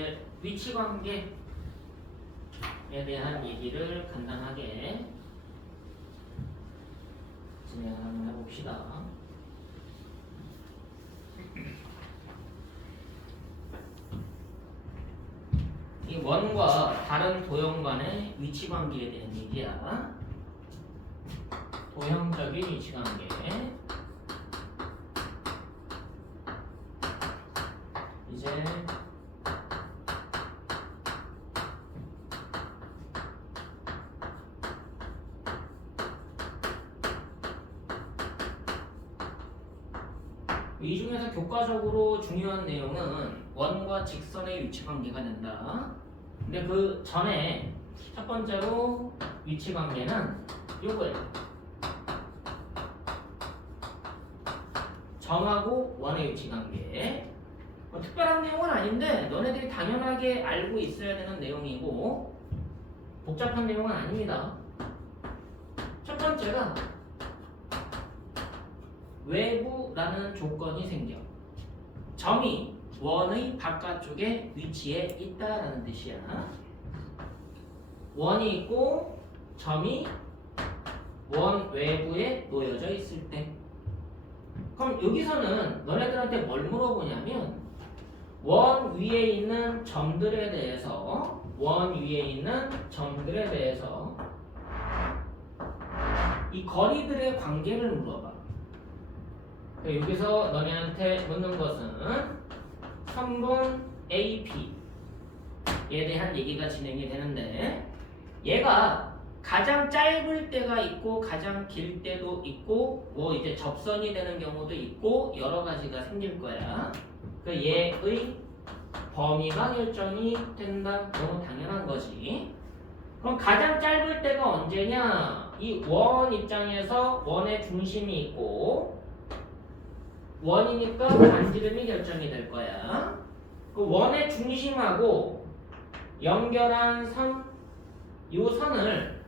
이제 위치 관계에 대한 얘기를 간단하게 진행을 한번 해봅시다. 이 원과 다른 도형 간의 위치 관계에 대한 얘기야. 도형적인 위치 관계. 이제 이 중에서 교과적으로 중요한 내용은 원과 직선의 위치 관계가 된다. 근데 그 전에 첫 번째로 위치 관계는 요거예요. 점하고 원의 위치 관계. 뭐 특별한 내용은 아닌데 너네들이 당연하게 알고 있어야 되는 내용이고 복잡한 내용은 아닙니다. 첫 번째가 외부라는 조건이 생겨. 점이 원의 바깥쪽에 위치해 있다라는 뜻이야. 원이 있고 점이 원 외부에 놓여져 있을 때. 그럼 여기서는 너네들한테 뭘 물어보냐면 원 위에 있는 점들에 대해서 이 거리들의 관계를 물어봐. 여기서 너네한테 묻는 것은 선분 AP에 대한 얘기가 진행이 되는데 얘가 가장 짧을 때가 있고 가장 길 때도 있고 뭐 이제 접선이 되는 경우도 있고 여러 가지가 생길 거야. 그 얘의 범위가 결정이 된다. 너무 당연한 거지. 그럼 가장 짧을 때가 언제냐? 이 원 입장에서 원의 중심이 있고 원이니까 반지름이 결정이 될 거야. 그 원의 중심하고 연결한 선, 이 선을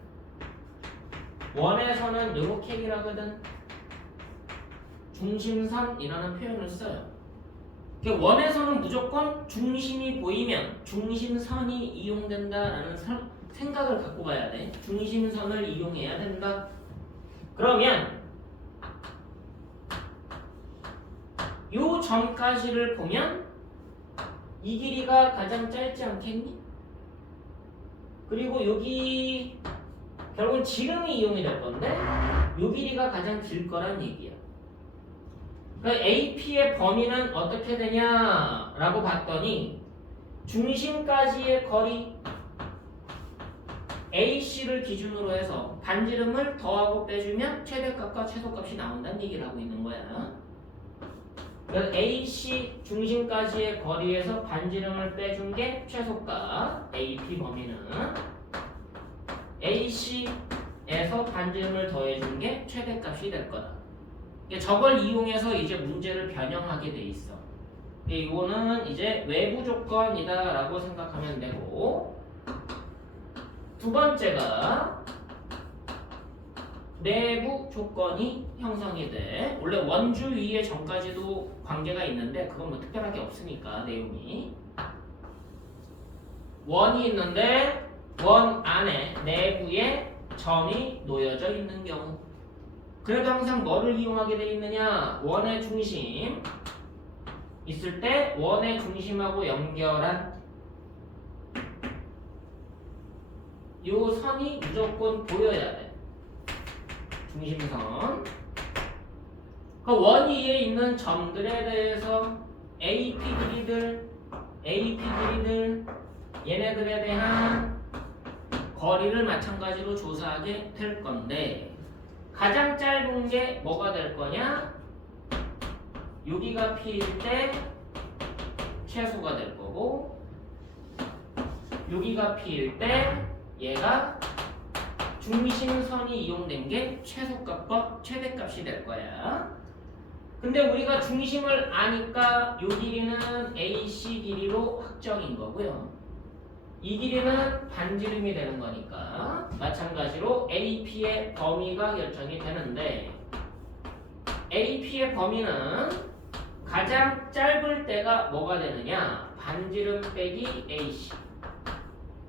원의 선은 요렇게 얘기하거든. 중심선이라는 표현을 써요. 원의 선은 무조건 중심이 보이면 중심선이 이용된다라는 생각을 갖고 가야 돼. 중심선을 이용해야 된다. 그러면 요 점까지를 보면 이 길이가 가장 짧지 않겠니? 그리고 여기 결국은 지름이 이용이 될 건데 요 길이가 가장 길 거란 얘기야. 그러니까 AP의 범위는 어떻게 되냐라고 봤더니 중심까지의 거리 AC를 기준으로 해서 반지름을 더하고 빼주면 최대값과 최소값이 나온다는 얘기를 하고 있는 거야. 그래서 AC 중심까지의 거리에서 반지름을 빼준 게 최소값 AP 범위는 AC에서 반지름을 더해준 게 최대값이 될 거다. 저걸 이용해서 이제 문제를 변형하게 돼 있어. 이거는 이제 외부 조건이다라고 생각하면 되고 두 번째가 내부 조건이 형성이 돼. 원래 원주 위에 점까지도 관계가 있는데 그건 뭐 특별하게 없으니까 내용이. 원이 있는데 원 안에 내부에 점이 놓여져 있는 경우. 그래도 항상 뭐를 이용하게 돼 있느냐? 원의 중심 있을 때 원의 중심하고 연결한 요 선이 무조건 보여야 돼. 중심선. 그 원 위에 있는 점들에 대해서 AP 길이들 얘네들에 대한 거리를 마찬가지로 조사하게 될 건데 가장 짧은 게 뭐가 될 거냐? 여기가 P일 때 최소가 될 거고 여기가 P일 때 얘가 중심선이 이용된 게 최소값과 최대값이 될 거야. 근데 우리가 중심을 아니까 이 길이는 AC 길이로 확정인 거고요. 이 길이는 반지름이 되는 거니까 마찬가지로 AP의 범위가 결정이 되는데 AP의 범위는 가장 짧을 때가 뭐가 되느냐? 반지름 빼기 AC.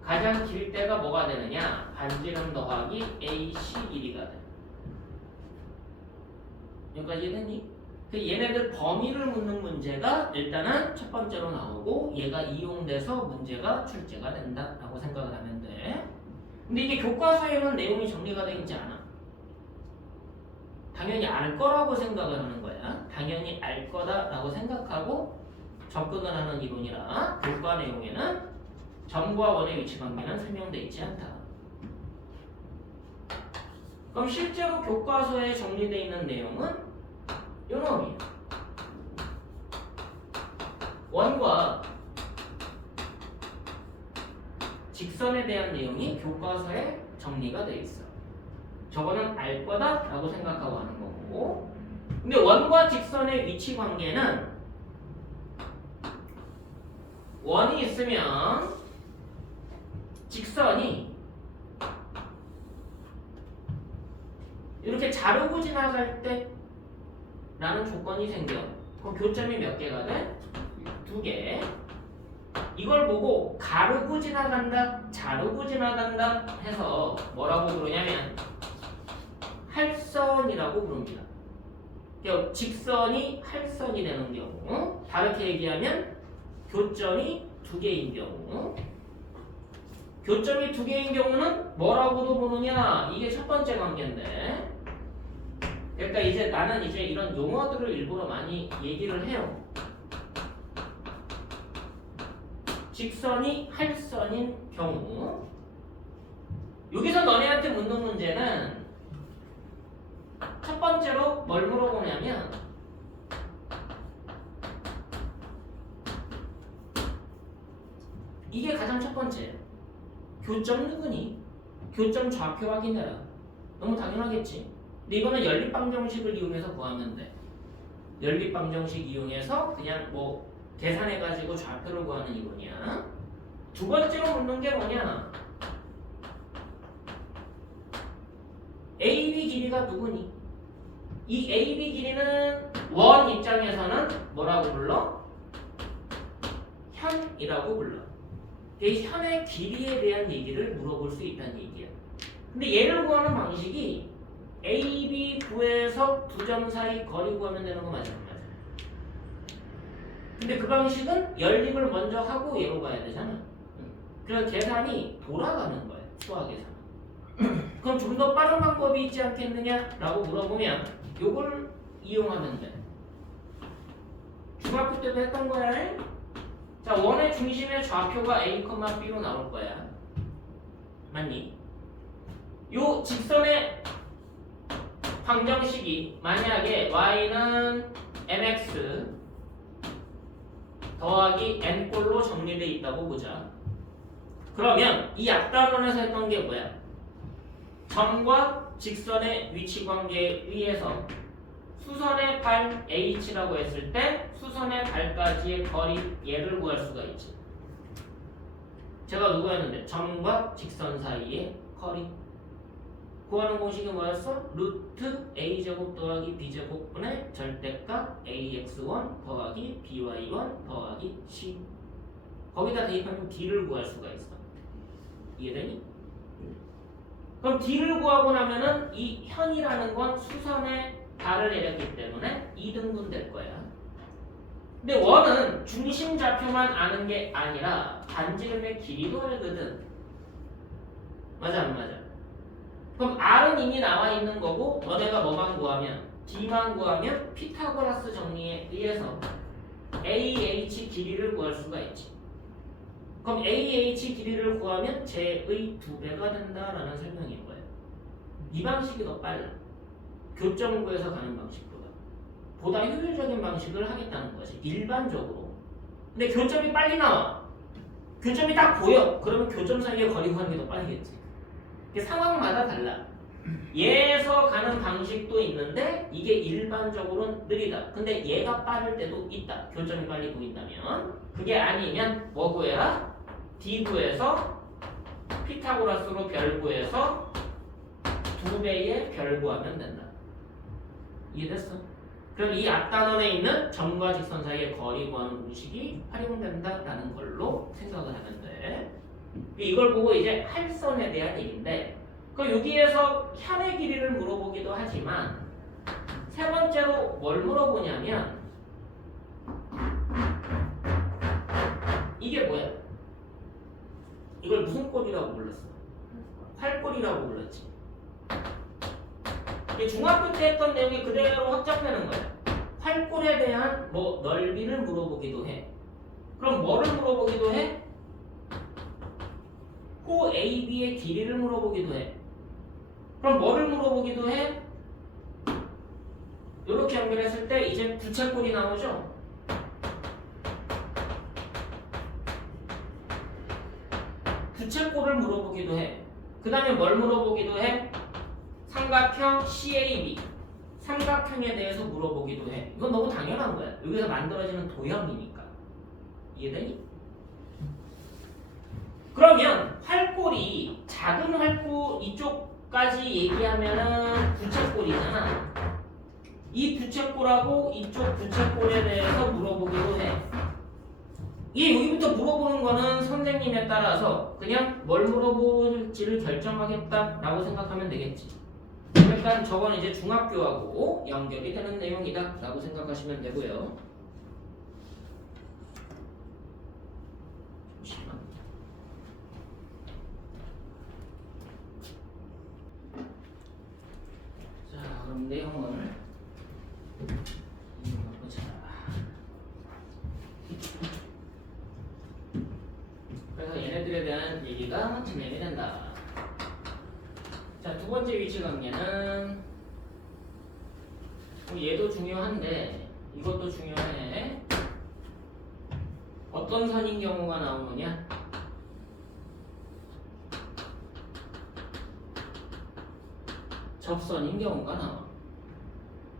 가장 길 때가 뭐가 되느냐? 반지름 더하기 AC 길이가 돼. 여기까지 됐니? 얘네들 범위를 묻는 문제가 일단은 첫 번째로 나오고 얘가 이용돼서 문제가 출제가 된다라고 생각을 하면 돼. 근데 이게 교과서에는 내용이 정리가 되어 있지 않아. 당연히 알 거라고 생각을 하는 거야. 당연히 알 거다라고 생각하고 접근을 하는 이론이라 교과 내용에는 점과 원의 위치 관계는 설명되어 있지 않다. 그럼 실제로 교과서에 정리되어 있는 내용은 요놈이에요. 원과 직선에 대한 내용이 교과서에 정리가 되어 있어. 저거는 알 거다라고 생각하고 하는 거고. 근데 원과 직선의 위치 관계는 원이 있으면 직선이 이렇게 자르고 지나갈 때 라는 조건이 생겨. 그럼 교점이 몇 개가 돼? 2개. 이걸 보고 가르고 지나간다, 자르고 지나간다 해서 뭐라고 부르냐면 할선이라고 부릅니다. 직선이 할선이 되는 경우, 다르게 얘기하면 교점이 2개인 경우, 교점이 2개인 경우는 뭐라고도 부르냐? 이게 첫 번째 관계인데, 그러니까 이제 나는 이제 이런 용어들을 일부러 많이 얘기를 해요. 직선이 할선인 경우, 여기서 너네한테 묻는 문제는 첫 번째로 뭘 물어보냐면 이게 가장 첫 번째예요. 교점 누구니? 교점 좌표 확인해라. 너무 당연하겠지. 근데 이거는 연립방정식을 이용해서 구하면 돼. 연립방정식 이용해서 그냥 뭐 계산해가지고 좌표를 구하는 이론이야. 두 번째로 묻는 게 뭐냐? AB 길이가 누구니? 이 AB 길이는 원 입장에서는 뭐라고 불러? 현이라고 불러. 이 현의 길이에 대한 얘기를 물어볼 수 있다는 얘기야. 근데 얘를 구하는 방식이 AB 구에서 두 점 사이 거리 구하면 되는 거 맞아? 근데 그 방식은 연립을 먼저 하고 얘로 가야 되잖아. 그래서 계산이 돌아가는 거야, 수학에서. 그럼 좀 더 빠른 방법이 있지 않겠느냐? 라고 물어보면 요걸 이용하면 돼. 중학교 때도 했던 거야. 자, 원의 중심의 좌표가 A, B로 나올 거야. 맞니? 요 직선의 방정식이 만약에 y는 mx 더하기 n꼴로 정리되어 있다고 보자. 그러면 이 앞단원에서 했던 게 뭐야? 점과 직선의 위치 관계에 의해서 수선의 발 h라고 했을 때 수선의 발까지의 거리 얘를 구할 수가 있지. 제가 누구 했는데 점과 직선 사이의 거리 구하는 공식이 뭐였어? 루트 a제곱 더하기 b제곱분의 절대값 ax1 더하기 by1 더하기 c. 거기다 대입하면 d를 구할 수가 있어. 이해되니? 그럼 d를 구하고 나면은 이 현이라는 건 수선의 발을 내렸기 때문에 2등분 될 거야. 근데 원은 중심 좌표만 아는 게 아니라 반지름의 길이도 알거든. 맞아 안 맞아? 그럼 R은 이미 나와 있는 거고 너네가 뭐만 구하면 D만 구하면 피타고라스 정리에 의해서 AH 길이를 구할 수가 있지. 그럼 AH 길이를 구하면 J의 2배가 된다라는 설명인 거예요. 이 방식이 더 빨라. 교점 구해서 가는 방식보다. 보다 효율적인 방식을 하겠다는 거지. 일반적으로. 근데 교점이 빨리 나와. 교점이 딱 보여. 그러면 교점 사이에 거리 구하는 게 더 빠르겠지. 상황마다 달라. 얘에서 가는 방식도 있는데 이게 일반적으로는 느리다. 근데 얘가 빠를 때도 있다. 교점이 빨리 보인다면. 그게 아니면 뭐 구해라? D 구해서 피타고라스로 별 구해서 2배의 별 구하면 된다. 이해됐어? 그럼 이 앞단원에 있는 점과 직선 사이의 거리 구하는 공식이 활용된다라는 걸로 생각을 하면 돼. 이걸 보고 이제 할선에 대한 얘기인데, 그 여기에서 현의 길이를 물어보기도 하지만 세 번째로 뭘 물어보냐면 이게 뭐야? 이걸 무슨 꼴이라고 불렀어? 활꼴이라고 불렀지. 중학교 때 했던 내용이 그대로 확장되는 거야. 활꼴에 대한 뭐 넓이를 물어보기도 해. 그럼 뭐를 물어보기도 해? 호 AB의 길이를 물어보기도 해. 그럼 뭐를 물어보기도 해? 이렇게 연결했을 때 이제 부채꼴이 나오죠? 부채꼴을 물어보기도 해. 그 다음에 뭘 물어보기도 해? 삼각형 CAB, 삼각형에 대해서 물어보기도 해. 이건 너무 당연한 거야. 여기서 만들어지는 도형이니까. 이해되니? 그러면 활꼴이 작은 활꼴 이쪽까지 얘기하면은 부채꼴이잖아. 이 부채꼴하고 이쪽 부채꼴에 대해서 물어보기도 해. 이 여기부터 물어보는 거는 선생님에 따라서 그냥 뭘 물어볼지를 결정하겠다라고 생각하면 되겠지. 일단 저건 이제 중학교하고 연결이 되는 내용이다 라고 생각하시면 되고요. 잠시만. 자, 그럼 내용을 보자. 그래서 얘네들에 대한 얘기가 진행이 된다. 자, 두 번째 위치 관계는 얘도 중요한데 이것도 중요해. 어떤 선인 경우가 나오느냐? 접선인 경우가 나와.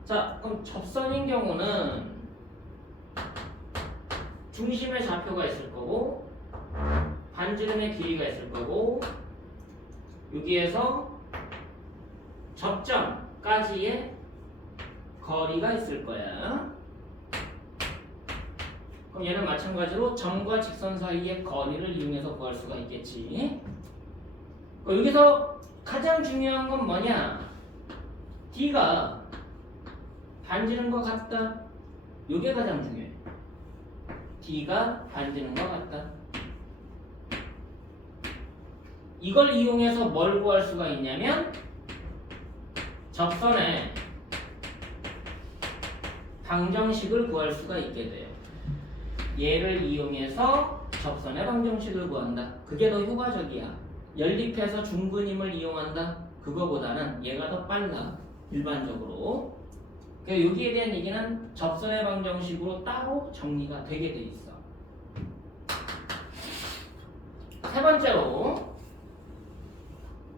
자, 그럼 접선인 경우는 중심의 좌표가 있을 거고 반지름의 길이가 있을 거고 여기에서 접점까지의 거리가 있을 거야. 그럼 얘는 마찬가지로 점과 직선 사이의 거리를 이용해서 구할 수가 있겠지. 여기서 가장 중요한 건 뭐냐? D가 반지름과 같다. 이게 가장 중요해. D가 반지름과 같다. 이걸 이용해서 뭘 구할 수가 있냐면 접선의 방정식을 구할 수가 있게 돼요. 얘를 이용해서 접선의 방정식을 구한다. 그게 더 효과적이야. 연립해서 중근임을 이용한다. 그거보다는 얘가 더 빨라. 일반적으로. 그러니까 여기에 대한 얘기는 접선의 방정식으로 따로 정리가 되게 돼 있어. 세 번째로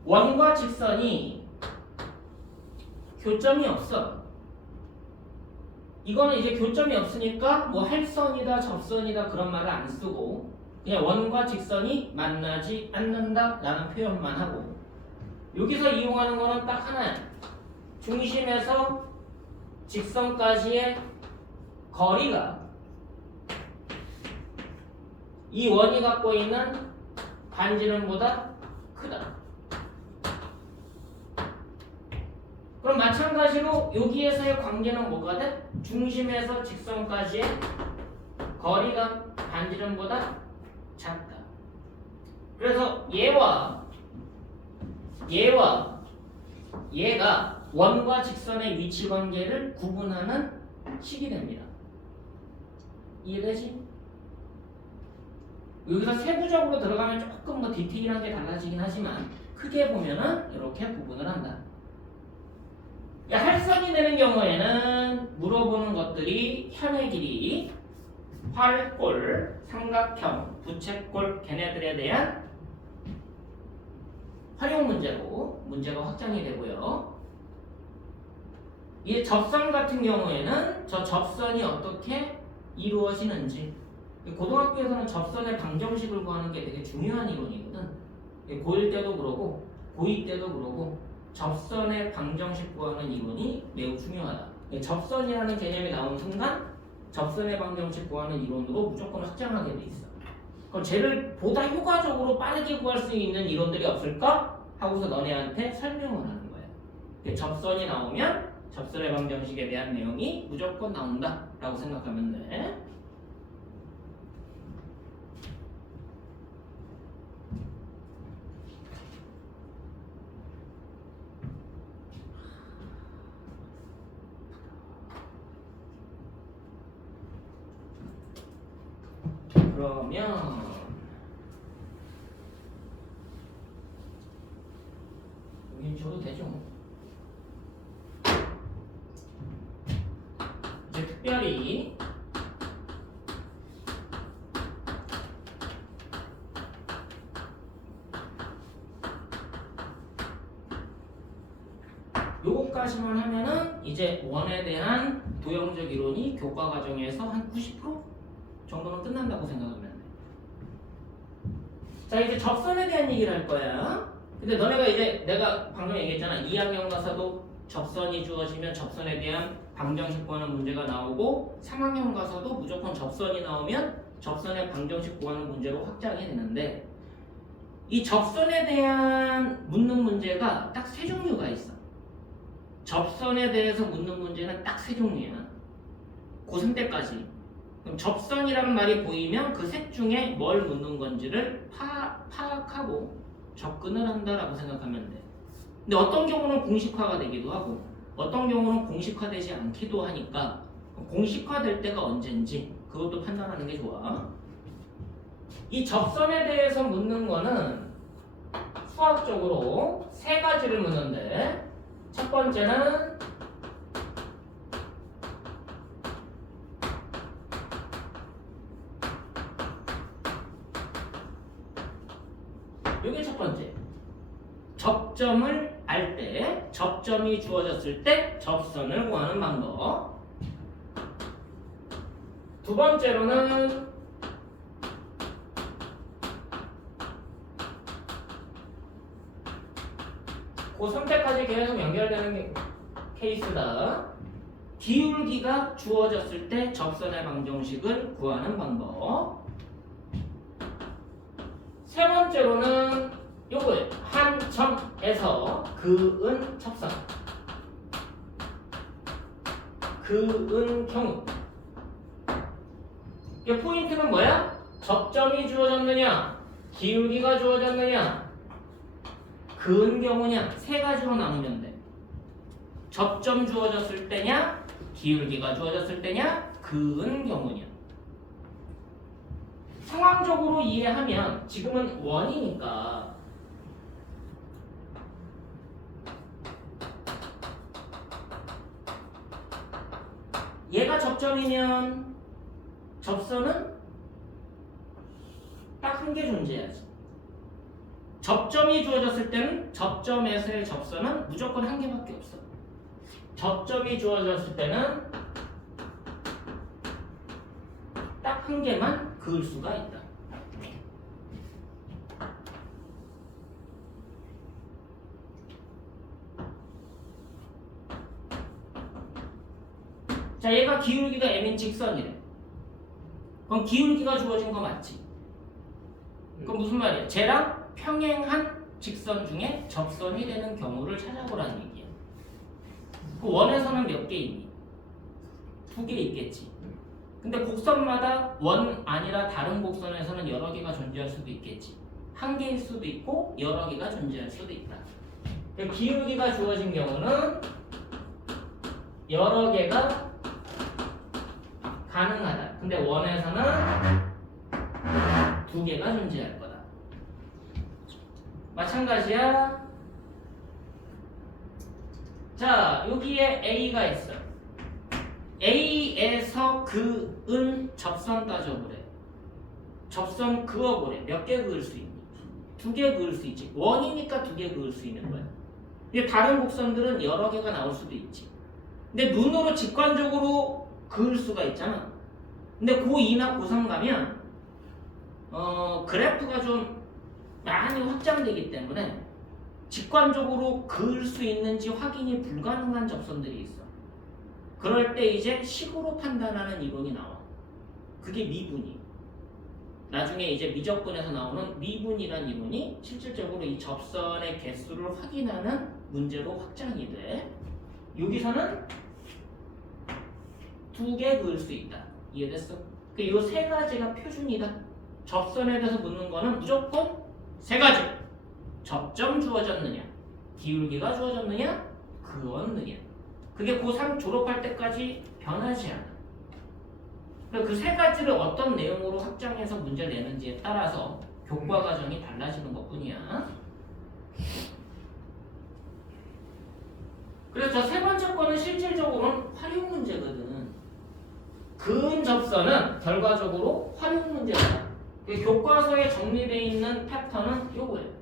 원과 직선이 교점이 없어. 이거는 이제 교점이 없으니까 뭐 할선이다 접선이다 그런 말을 안 쓰고 그냥 원과 직선이 만나지 않는다 라는 표현만 하고 여기서 이용하는 거는 딱 하나야. 중심에서 직선까지의 거리가 이 원이 갖고 있는 반지름보다 크다. 그럼 마찬가지로 여기에서의 관계는 뭐가 돼? 중심에서 직선까지의 거리가 반지름보다 작다. 그래서 얘가 원과 직선의 위치 관계를 구분하는 식이 됩니다. 이해되지? 여기서 세부적으로 들어가면 조금 뭐 디테일한 게 달라지긴 하지만 크게 보면은 이렇게 구분을 한다. 할선이 되는 경우에는 물어보는 것들이 현의 길이, 활꼴, 삼각형, 부채꼴 걔네들에 대한 활용 문제가 확장이 되고요. 이 접선 같은 경우에는 저 접선이 어떻게 이루어지는지 고등학교에서는 접선의 방정식을 구하는 게 되게 중요한 이론이거든. 고1 때도 그러고 고2 때도 그러고 접선의 방정식 구하는 이론이 매우 중요하다. 접선이라는 개념이 나온 순간 접선의 방정식 구하는 이론으로 무조건 확장하게 돼 있어. 그럼 쟤를 보다 효과적으로 빠르게 구할 수 있는 이론들이 없을까? 하고서 너네한테 설명을 하는 거야. 접선이 나오면 접선의 방정식에 대한 내용이 무조건 나온다 라고 생각하면 돼. 그러면 여긴 줘도 되죠. 이제 특별히 요거까지만 하면은 이제 원에 대한 도형적 이론이 교과 과정에서 한 90% 정도는 끝난다고 생각하면 돼. 자, 이제 접선에 대한 얘기를 할 거야. 근데 너네가 이제 내가 방금 얘기했잖아. 2학년 가서도 접선이 주어지면 접선에 대한 방정식 구하는 문제가 나오고 3학년 가서도 무조건 접선이 나오면 접선의 방정식 구하는 문제로 확장이 되는데 이 접선에 대한 묻는 문제가 딱 세 종류가 있어. 접선에 대해서 묻는 문제는 딱 세 종류야. 고3 때까지. 그럼 접선이란 말이 보이면 그 셋 중에 뭘 묻는 건지를 파악하고 접근을 한다라고 생각하면 돼. 근데 어떤 경우는 공식화가 되기도 하고 어떤 경우는 공식화되지 않기도 하니까 공식화될 때가 언젠지 그것도 판단하는 게 좋아. 이 접선에 대해서 묻는 거는 수학적으로 세 가지를 묻는데 첫 번째는 이게 첫 번째. 접점을 알 때, 접점이 주어졌을 때 접선을 구하는 방법. 두 번째로는 고3 때까지 계속 연결되는 케이스다. 기울기가 주어졌을 때 접선의 방정식을 구하는 방법. 세 번째로는 요거예요. 한 점에서 그은 접선. 그은 경우. 이 포인트는 뭐야? 접점이 주어졌느냐, 기울기가 주어졌느냐, 그은 경우냐 세 가지로 나누면 돼. 접점 주어졌을 때냐, 기울기가 주어졌을 때냐, 그은 경우냐. 상황적으로 이해하면 지금은 원이니까 얘가 접점이면 접선은 딱 한 개 존재해야지. 접점이 주어졌을 때는 접점에서의 접선은 무조건 한 개밖에 없어. 접점이 주어졌을 때는 딱 한 개만 그을 수가 있다. 자, 얘가 기울기가 m인 직선이래. 그럼 기울기가 주어진 거 맞지? 그럼 무슨 말이야? 쟤랑 평행한 직선 중에 접선이 되는 경우를 찾아보라는 얘기야. 그 원에서는 몇 개 있니? 2개 있겠지. 근데 곡선마다 원 아니라 다른 곡선에서는 여러 개가 존재할 수도 있겠지. 한 개일 수도 있고 여러 개가 존재할 수도 있다. 기울기가 주어진 경우는 여러 개가 가능하다. 근데 원에서는 2개가 존재할 거다. 마찬가지야. 자, 여기에 A가 있어. A에서 그은 접선 따져보래. 접선 그어보래. 몇 개 그을 수 있니? 2개 그을 수 있지. 원이니까 2개 그을 수 있는 거야. 근데 다른 곡선들은 여러 개가 나올 수도 있지. 근데 눈으로 직관적으로 그을 수가 있잖아. 근데 고2나 고3 가면 그래프가 좀 많이 확장되기 때문에 직관적으로 그을 수 있는지 확인이 불가능한 접선들이 있어. 그럴 때 이제 식으로 판단하는 이론이 나와. 그게 미분이. 나중에 이제 미적분에서 나오는 미분이란 이론이 실질적으로 이 접선의 개수를 확인하는 문제로 확장이 돼. 여기서는 2개 그을 수 있다. 이해됐어? 이 세 가지가 표준이다. 접선에 대해서 묻는 거는 무조건 세 가지. 접점 주어졌느냐, 기울기가 주어졌느냐, 그었느냐. 그게 고3 졸업할 때까지 변하지 않아. 그 세 가지를 어떤 내용으로 확장해서 문제를 내는지에 따라서 교과 과정이 달라지는 것뿐이야. 그래서 저 세 번째 거는 실질적으로는 활용 문제거든. 그은 접선은 결과적으로 활용 문제다. 교과서에 정리되어 있는 패턴은 요거예요.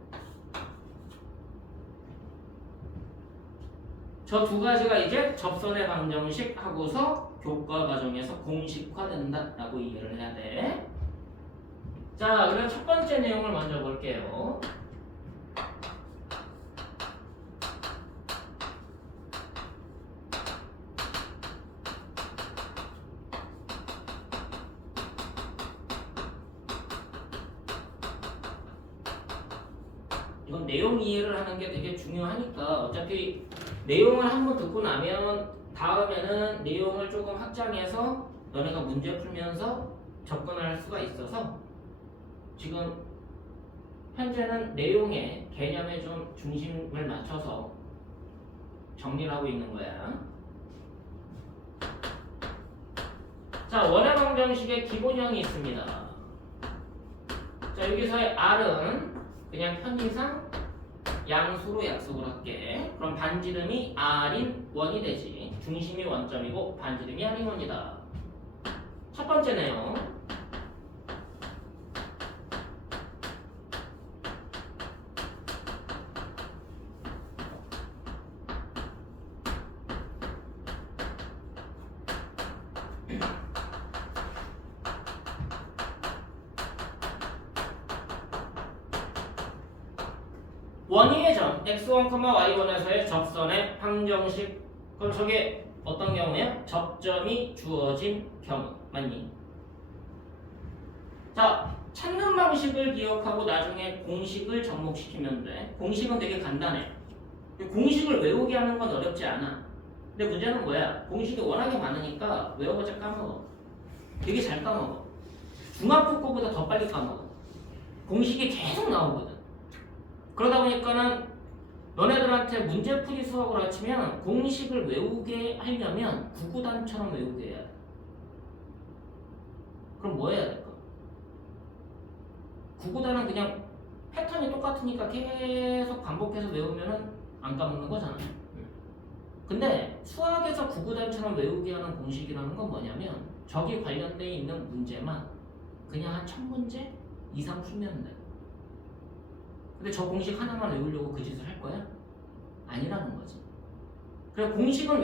저 두 가지가 이제 접선의 방정식 하고서 교과 과정에서 공식화된다라고 이해를 해야 돼. 자, 그럼 첫 번째 내용을 먼저 볼게요. 이건 내용 이해를 하는 게 되게 중요하니까 어차피 내용을 한번 듣고 나면 다음에는 내용을 조금 확장해서 너네가 문제 풀면서 접근을 할 수가 있어서 지금 현재는 내용의 개념에 좀 중심을 맞춰서 정리를 하고 있는 거야. 자, 원의 방정식의 기본형이 있습니다. 자, 여기서의 R은 그냥 편의상 양수로 약속을 할게. 그럼 반지름이 R인 원이 되지. 중심이 원점이고 반지름이 R인 원이다. 첫 번째 내용. 원위의 점 x1, y1에서의 접선의 방정식. 그럼 저게 어떤 경우예요? 접점이 주어진 경우. 맞니? 자, 찾는 방식을 기억하고 나중에 공식을 접목시키면 돼. 공식은 되게 간단해. 공식을 외우게 하는 건 어렵지 않아. 근데 문제는 뭐야? 공식이 워낙에 많으니까 외워봤자 까먹어. 되게 잘 까먹어. 중학교 거보다 더 빨리 까먹어. 공식이 계속 나오거든. 그러다 보니까는 너네들한테 문제풀이 수업을 하치면 공식을 외우게 하려면 구구단처럼 외우게 해야 돼. 그럼 뭐 해야 될까? 구구단은 그냥 패턴이 똑같으니까 계속 반복해서 외우면은 안 까먹는 거잖아. 근데 수학에서 구구단처럼 외우게 하는 공식이라는 건 뭐냐면 저기 관련되어 있는 문제만 그냥 한 1000문제 이상 풀면 돼. 근데 저 공식 하나만 외우려고 그 짓을 할 거야? 아니라는 거지. 그래, 공식은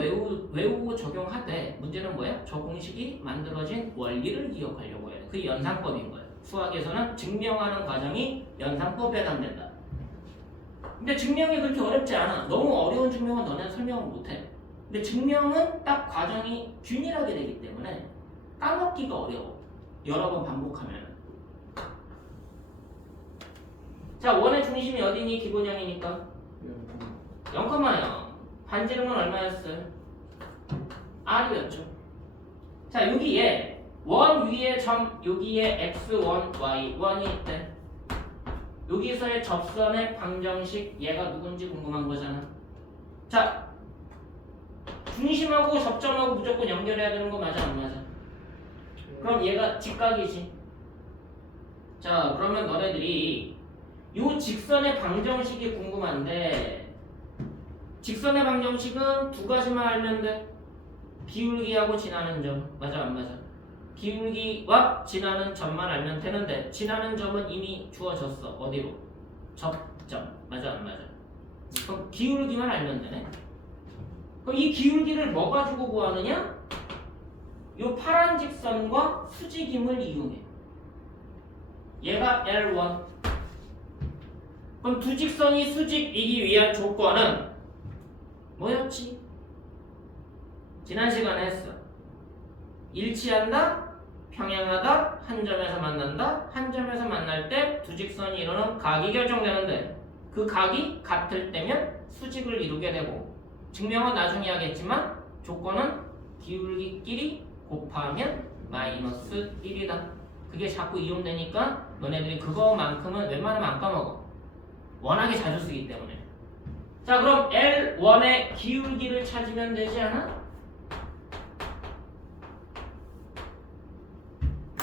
외우고 적용하되 문제는 뭐야? 저 공식이 만들어진 원리를 기억하려고 해. 그게 연산법인 거야. 수학에서는 증명하는 과정이 연산법에 해당된다. 근데 증명이 그렇게 어렵지 않아. 너무 어려운 증명은 너네는 설명을 못해. 근데 증명은 딱 과정이 균일하게 되기 때문에 까먹기가 어려워. 여러 번 반복하면. 자, 원의 중심이 어디니? 기본형이니까 0,0. 반지름은 얼마였어요? R이었죠. 자, 여기에 원 위에 점, 여기에 x1, y1이 있대. 여기서의 접선의 방정식 얘가 누군지 궁금한 거잖아. 자, 중심하고 접점하고 무조건 연결해야 되는 거 맞아 안 맞아? 그럼 얘가 직각이지. 자, 그러면 너네들이 요 직선의 방정식이 궁금한데 직선의 방정식은 두 가지만 알면 돼. 기울기하고 지나는 점. 맞아 안 맞아? 기울기와 지나는 점만 알면 되는데 지나는 점은 이미 주어졌어. 어디로? 접점. 맞아 안 맞아? 그럼 기울기만 알면 되네. 그럼 이 기울기를 뭐 가지고 구하느냐? 요 파란 직선과 수직임을 이용해. 얘가 L1. 그럼 두 직선이 수직이기 위한 조건은 뭐였지? 지난 시간에 했어. 일치한다, 평행하다, 한 점에서 만난다. 한 점에서 만날 때 두 직선이 이루는 각이 결정되는데 그 각이 같을 때면 수직을 이루게 되고 증명은 나중에 하겠지만 조건은 기울기끼리 곱하면 마이너스 1이다. 그게 자꾸 이용되니까 너네들이 그거만큼은 웬만하면 안 까먹어. 워낙에 자주 쓰기 때문에. 자, 그럼 L1의 기울기를 찾으면 되지 않아?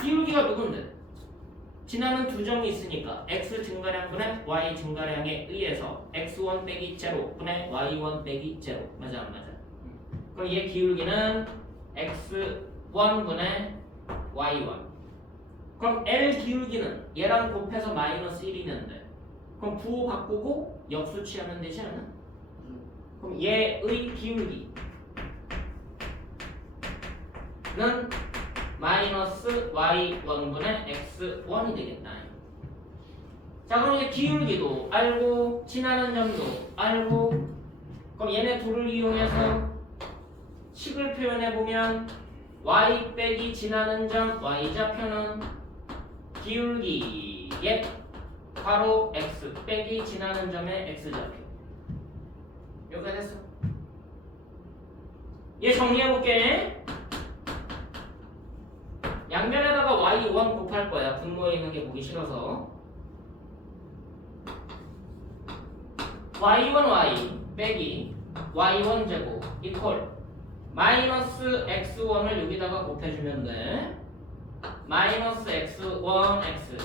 기울기가 누군데? 지나는 두 점이 있으니까 x 증가량분의 y 증가량에 의해서 x1 빼기 제로분의 y1 빼기 제로. 맞아 안 맞아? 그럼 얘 기울기는 x1분의 y1. 그럼 L 기울기는 얘랑 곱해서 마이너스 1이는데 그럼 부호 바꾸고 역수 취하면 되지 않아? 그럼 얘의 기울기는 마이너스 y1분의 x1이 되겠다. 자, 그럼 이제 기울기도 알고 지나는 점도 알고 그럼 얘네 둘을 이용해서 식을 표현해보면 y 빼기 지나는 점 y좌표는 기울기의 바로 x 빼기 지나는 점의 x좌표. 여기까지 됐어. 얘 정리해볼게. 양면에다가 y1 곱할 거야. 분모에 있는 게 보기 싫어서. y1y 빼기 y1 제곱 이퀄 마이너스 x1을 여기다가 곱해주면 돼. 마이너스 x1 x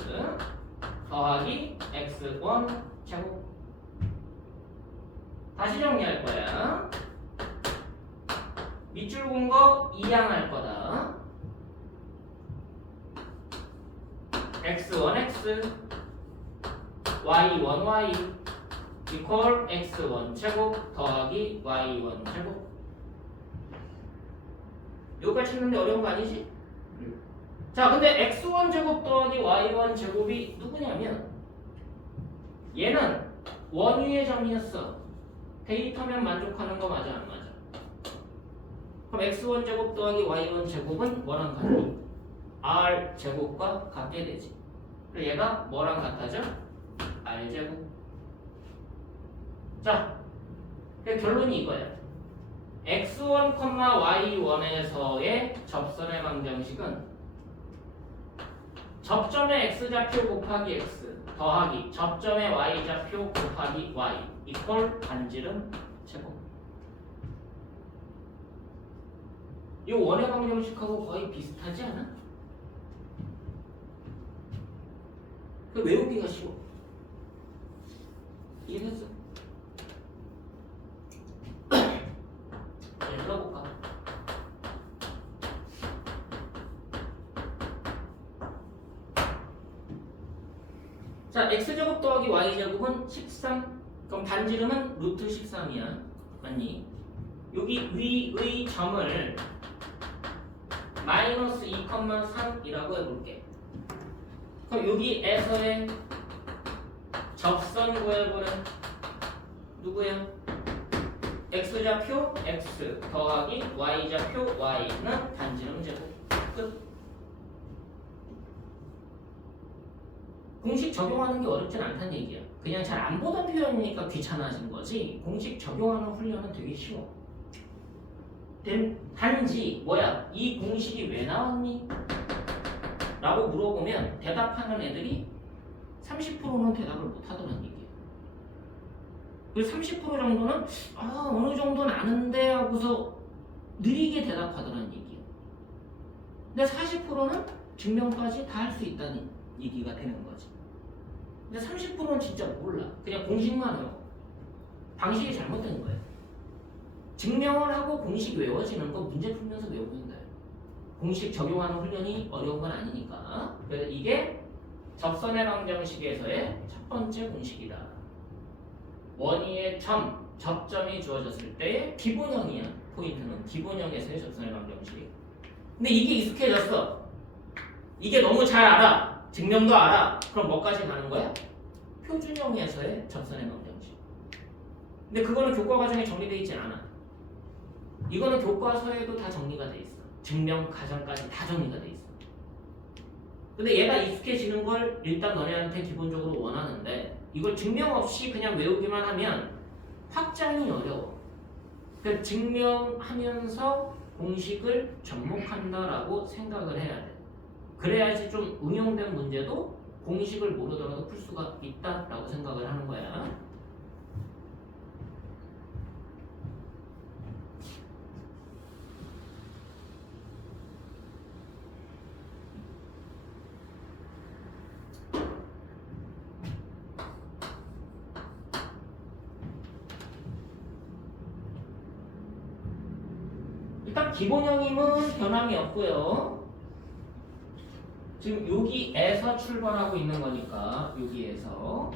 더하기 x1 제곱. 다시 정리할 거야. 밑줄 본 거 이항할 거다. x1 x y1 y 이퀄 x1 제곱 더하기 y1 제곱. 여기까지 찾는데 어려운 거 아니지? 자, 근데 x1 제곱 더하기 y1 제곱이 누구냐면 얘는 원위의 점이었어. 데이터면 만족하는 거 맞아 안 맞아? 그럼 x1 제곱 더하기 y1 제곱은 뭐랑 같니? r 제곱과 같게 되지. 그리고 얘가 뭐랑 같아져? r 제곱. 자, 결론이 이거야. x1, y1에서의 접선의 방정식은 접점의 x좌표 곱하기 x 더하기 접점의 y좌표 곱하기 y 이퀄 반지름 제곱. 이 원의 방정식하고 거의 비슷하지 않아? 그 외우기가 쉬워. 이해했어? 읽어볼까? 자, x제곱 더하기 y제곱은 13. 그럼 반지름은 루트 13이야. 맞니? 여기 위의 점을 마이너스 2,3이라고 해볼게. 그럼 여기에서의 접선 구해보는 누구야? x좌표 x 더하기 y좌표 y는 반지름 제곱. 끝. 공식 적용하는 게 어렵진 않다는 얘기야. 그냥 잘 안 보던 표현이니까 귀찮아진 거지. 공식 적용하는 훈련은 되게 쉬워. 단지 뭐야? 이 공식이 왜 나왔니? 라고 물어보면 대답하는 애들이 30%는 대답을 못 하더란 얘기야. 그래서 30% 정도는 어느 정도는 아는데 하고서 느리게 대답하더란 얘기야. 근데 40%는 증명까지 다 할 수 있다는 얘기가 되는 거지. 근데 30%는 진짜 몰라. 그냥 공식만 해요. 방식이 잘못된 거야. 증명을 하고 공식 외워지는 거 문제 풀면서 외우는 거야. 공식 적용하는 훈련이 어려운 건 아니니까. 그래서 이게 접선의 방정식에서의 첫 번째 공식이다. 원위의 접점이 주어졌을 때의 기본형이야. 포인트는 기본형에서의 접선의 방정식. 근데 이게 익숙해졌어. 이게 너무 잘 알아. 증명도 알아. 그럼 뭐까지 가는 거야? 표준형에서의 접선의 방정식. 근데 그거는 교과 과정에 정리되어 있진 않아. 이거는 교과서에도 다 정리가 돼 있어. 증명 과정까지 다 정리가 돼 있어. 근데 얘가 익숙해지는 걸 일단 너네한테 기본적으로 원하는데 이걸 증명 없이 그냥 외우기만 하면 확장이 어려워. 그러니까 증명하면서 공식을 접목한다라고 생각을 해야 돼. 그래야지 좀 응용된 문제도 공식을 모르더라도 풀 수가 있다라고 생각을 하는 거야. 일단 기본형임은 변함이 없고요. 지금 여기에서 출발하고 있는 거니까 여기에서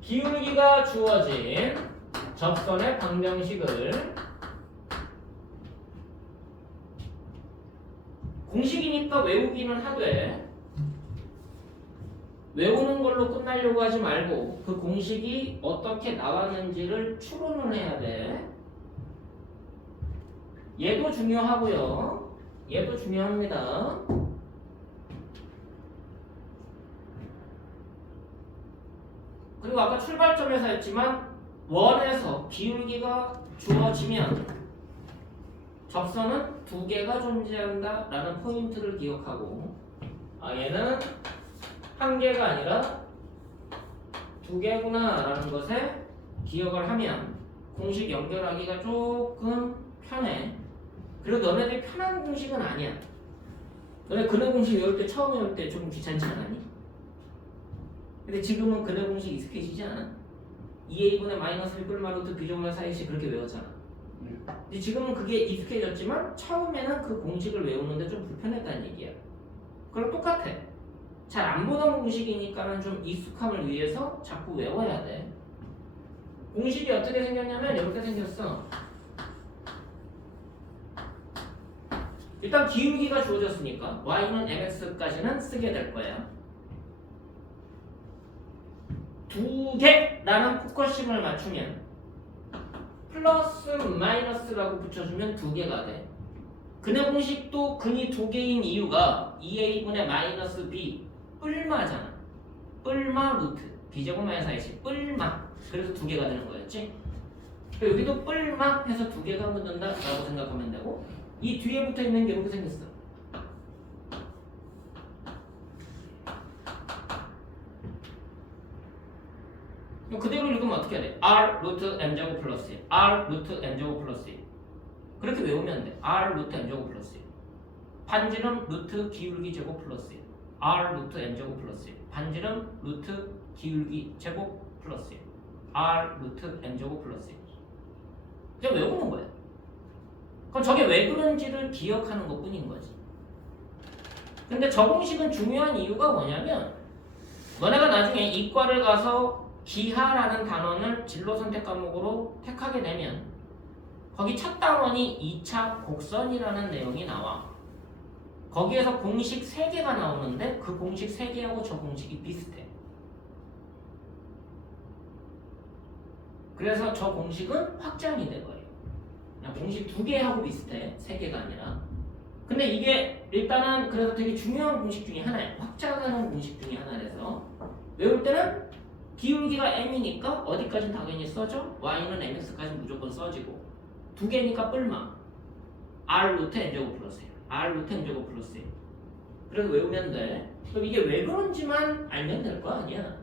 기울기가 주어진 접선의 방정식을 공식이니까 외우기는 하되 외우는 걸로 끝나려고 하지 말고 그 공식이 어떻게 나왔는지를 추론을 해야 돼. 얘도 중요하고요. 얘도 중요합니다. 그리고 아까 출발점에서 했지만 원에서 기울기가 주어지면 접선은 두 개가 존재한다 라는 포인트를 기억하고 얘는 한 개가 아니라 두 개구나 라는 것에 기억을 하면 공식 연결하기가 조금 편해. 그리고 너네들이 편한 공식은 아니야. 너네 근해 공식 외울 때 처음 외울 때 좀 귀찮지 않았니? 근데 지금은 근해 공식 익숙해지지 않아? 2a분의 마이너스 1 뿔마 루트 비정말 사이씩 그렇게 외웠잖아. 근데 지금은 그게 익숙해졌지만 처음에는 그 공식을 외우는데 좀 불편했다는 얘기야. 그럼 똑같아. 잘 안 보던 공식이니까는 좀 익숙함을 위해서 자꾸 외워야 돼. 공식이 어떻게 생겼냐면 이렇게 생겼어. 일단 기울기가 주어졌으니까 y는 mx까지는 쓰게 될 거야. 두 개라는 포커싱을 맞추면 플러스 마이너스라고 붙여주면 두 개가 돼. 근해 공식도 근이 두 개인 이유가 2a분의 마이너스 b 뿔마잖아. 뿔마 루트 b제곱 마이너스 ic 뿔마. 그래서 두 개가 되는 거였지. 여기도 뿔마 해서 두 개가 묻는다 라고 생각하면 되고 이 뒤에 붙어 있는 게 이렇게 생겼어. 그대로 읽으면 어떻게 해야 돼? r 루트 m제곱 플러스 1 r 루트 m제곱 플러스 1 그렇게 외우면 돼. r 루트 m제곱 플러스 1 반지름 루트 기울기 제곱 플러스 1 r 루트 m제곱 플러스 1 반지름 루트 기울기 제곱 플러스 1 r 루트 m제곱 플러스 1 그냥 외우는 거야. 그럼 저게 왜 그런지를 기억하는 것 뿐인 거지. 근데 저 공식은 중요한 이유가 뭐냐면 너네가 나중에 이과를 가서 기하라는 단원을 진로 선택 과목으로 택하게 되면 거기 첫 단원이 2차 곡선이라는 내용이 나와. 거기에서 공식 3개가 나오는데 그 공식 3개하고 저 공식이 비슷해. 그래서 저 공식은 확장이 돼버려. 그냥 공식 2개하고 비슷해. 3개가 아니라. 근데 이게 일단은 그래서 되게 중요한 공식 중에 하나야. 확장하는 공식 중에 하나라서 외울 때는 기울기가 m이니까 어디까지는 당연히 써져? y는 mx까지 무조건 써지고 2개니까 뿔마 r 루트 n제곱 플러스 1 r 루트 n제곱 플러스 1 그래서 외우면 돼. 그럼 이게 왜 그런지만 알면 될 거 아니야.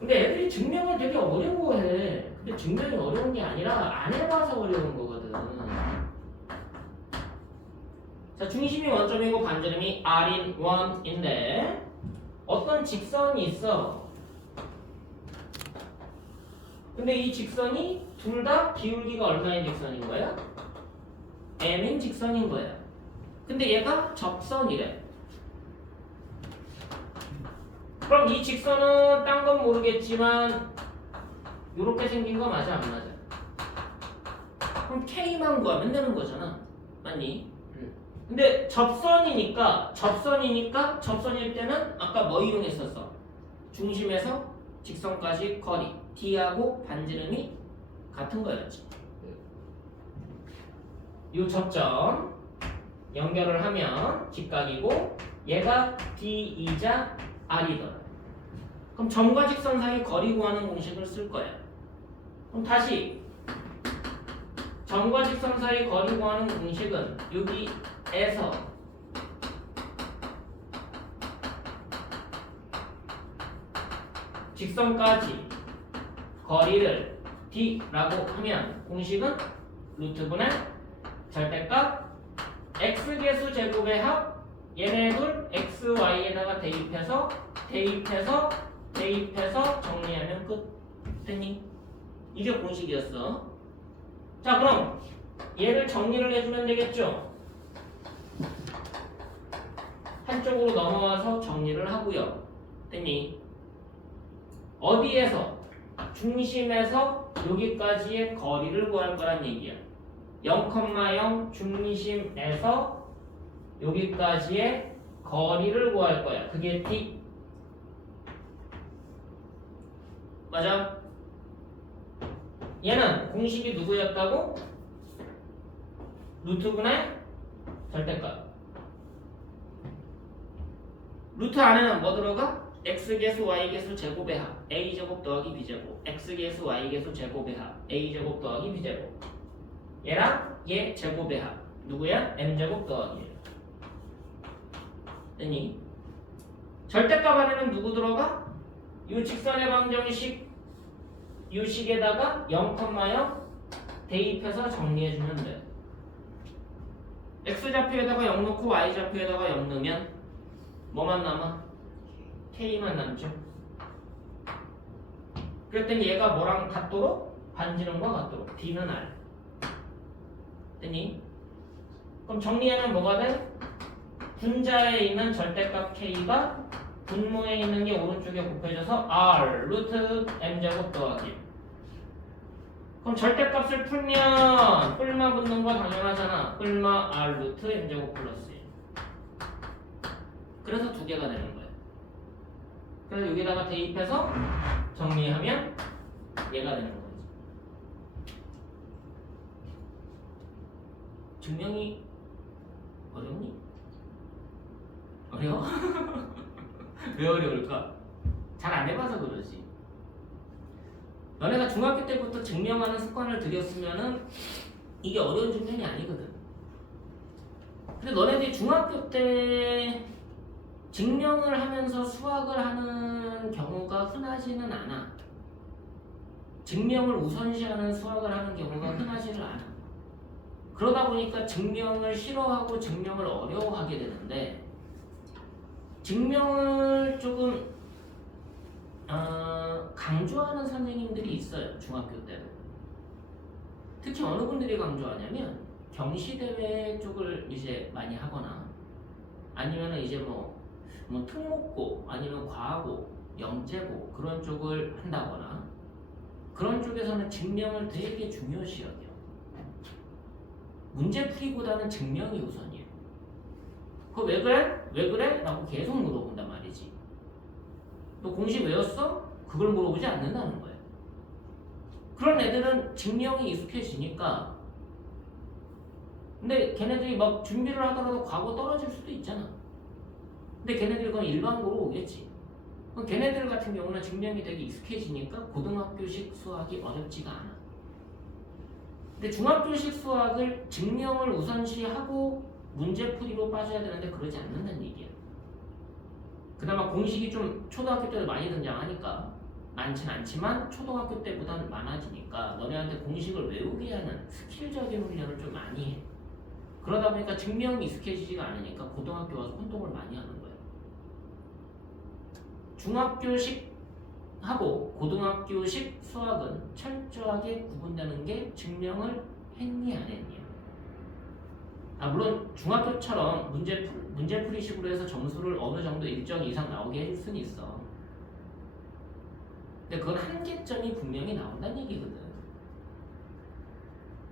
근데 애들이 증명을 되게 어려워해. 근데 증명이 어려운 게 아니라 안 해봐서 어려운 거거든. 자, 중심이 원점이고 반지름이 r인 1인데 어떤 직선이 있어. 근데 이 직선이 둘 다 기울기가 얼마인 직선인 거야? m인 직선인 거야. 근데 얘가 접선이래. 그럼 이 직선은 딴 건 모르겠지만 이렇게 생긴 거 맞아 안 맞아? 그럼 K만 구하면 되는 거잖아. 맞니? 근데 접선이니까 접선일 때는 아까 뭐 이용했었어? 중심에서 직선까지 거리 D하고 반지름이 같은 거였지. 이 접점 연결을 하면 직각이고 얘가 D이자 R이더라. 그럼 점과 직선 사이 거리 구하는 공식을 쓸 거야. 그럼 다시 점과 직선 사이 거리 구하는 공식은 여기에서 직선까지 거리를 D라고 하면 공식은 루트분의 절대값 x계수 제곱의 합 얘네 둘 x, y에다가 대입해서 정리하면 끝. 됐니? 이게 공식이었어. 자, 그럼 얘를 정리를 해주면 되겠죠? 한쪽으로 넘어와서 정리를 하고요. 됐니? 어디에서? 중심에서 여기까지의 거리를 구할 거란 얘기야. 0,0 중심에서 여기까지의 거리를 구할 거야. 그게 D. 맞아? 얘는 공식이 누구였다고? 루트분의 절대값. 루트 안에는 뭐 들어가? x계수 y계수 제곱의 합 a제곱 더하기 b제곱 x계수 y계수 제곱의 합 a제곱 더하기 b제곱 얘랑 얘 제곱의 합 누구야? m제곱 더하기 1. 됐니? 절대값 안에는 누구 들어가? 이 직선의 방정식 이 식에다가 0,0 대입해서 정리해주면 돼. x좌표에다가 0 넣고 y좌표에다가 0 넣으면 뭐만 남아? K만 남죠. 그랬더니 얘가 뭐랑 같도록? 반지름과 같도록 D는 R. 됐니? 그럼 정리하면 뭐가 돼? 분자에 있는 절대값 K가 분모에 있는 게 오른쪽에 곱해져서 R 루트 M제곱 더하기. 그럼 절대값을 풀면 뿔마 붙는 거 당연하잖아. 뿔마 R 루트 M제곱 플러스 1. 그래서 두 개가 되는 거야. 그래서 여기다가 대입해서 정리하면 얘가 되는 거지. 증명이 어렵니? 어려워? 왜 어려울까? 잘 안 해봐서 그러지. 너네가 중학교 때부터 증명하는 습관을 들였으면은 이게 어려운 증명이 아니거든. 근데 너네들이 중학교 때 증명을 하면서 수학을 하는 경우가 흔하지는 않아. 증명을 우선시하는 수학을 하는 경우가 흔하지를 않아. 그러다 보니까 증명을 싫어하고 증명을 어려워하게 되는데 증명을 조금 강조하는 선생님들이 있어요. 중학교 때도. 특히 어느 분들이 강조하냐면 경시대회 쪽을 이제 많이 하거나 아니면 이제 뭐 특목고 아니면 과고, 영재고 그런 쪽을 한다거나 그런 쪽에서는 증명을 되게 중요시 여겨. 문제풀이보다는 증명이 우선이에요. 그거 왜 그래? 왜 그래? 라고 계속 물어본단 말이지. 너 공식 외웠어? 그걸 물어보지 않는다는 거예요. 그런 애들은 증명이 익숙해지니까 근데 걔네들이 막 준비를 하더라도 과거 떨어질 수도 있잖아. 근데 걔네들이 그건 일반고로 오겠지. 그럼 걔네들 같은 경우는 증명이 되게 익숙해지니까 고등학교식 수학이 어렵지가 않아. 근데 중학교식 수학을 증명을 우선시하고 문제풀이로 빠져야 되는데 그러지 않는다는 얘기야. 그나마 공식이 좀 초등학교 때도 많이 등장하니까 많진 않지만 초등학교 때보다는 많아지니까 너네한테 공식을 외우게 하는 스킬적인 훈련을 좀 많이 해. 그러다 보니까 증명이 익숙해지지가 않으니까 고등학교 와서 혼동을 많이 하는 거야. 중학교식하고 고등학교식 수학은 철저하게 구분되는 게 증명을 했니 안 했니. 물론 중학교처럼 문제풀이식으로 해서 점수를 어느 정도 일정 이상 나오게 해줄 수는 있어. 근데 그건 한계점이 분명히 나온다는 얘기거든.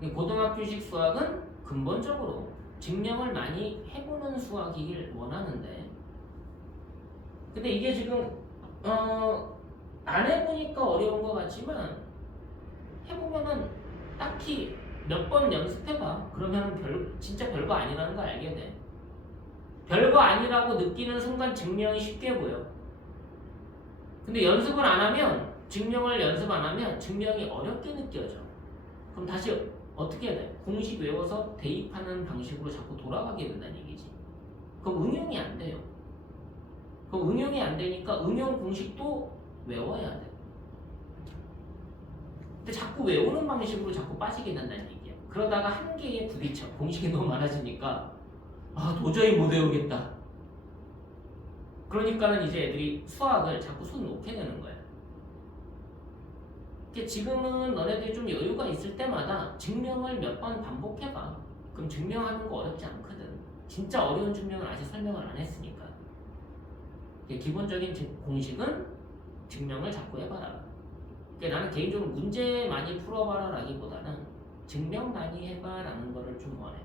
고등학교식 수학은 근본적으로 증명을 많이 해보는 수학이길 원하는데, 근데 이게 지금 안 해보니까 어려운 것 같지만 해보면은 딱히 몇 번 연습해봐. 그러면은 진짜 별거 아니라는 걸 알게 돼. 별거 아니라고 느끼는 순간 증명이 쉽게 보여. 근데 연습을 안 하면, 증명을 연습 안 하면 증명이 어렵게 느껴져. 그럼 다시 어떻게 해야 돼? 공식 외워서 대입하는 방식으로 자꾸 돌아가게 된다는 얘기지. 그럼 응용이 안 돼요. 그럼 응용이 안 되니까 응용 공식도 외워야 돼. 근데 자꾸 외우는 방식으로 자꾸 빠지게 된다는 얘기야. 그러다가 한계에 부딪혀. 공식이 너무 많아지니까 도저히 못 외우겠다. 그러니까는 이제 애들이 수학을 자꾸 손 놓게 되는 거야. 지금은 너네들이 좀 여유가 있을 때마다 증명을 몇 번 반복해봐. 그럼 증명하는 거 어렵지 않거든. 진짜 어려운 증명은 아직 설명을 안 했으니까. 기본적인 공식은 증명을 자꾸 해봐라. 나는 개인적으로 문제 많이 풀어봐라 라기보다는 증명 많이 해봐 라는 거를 좀 원해.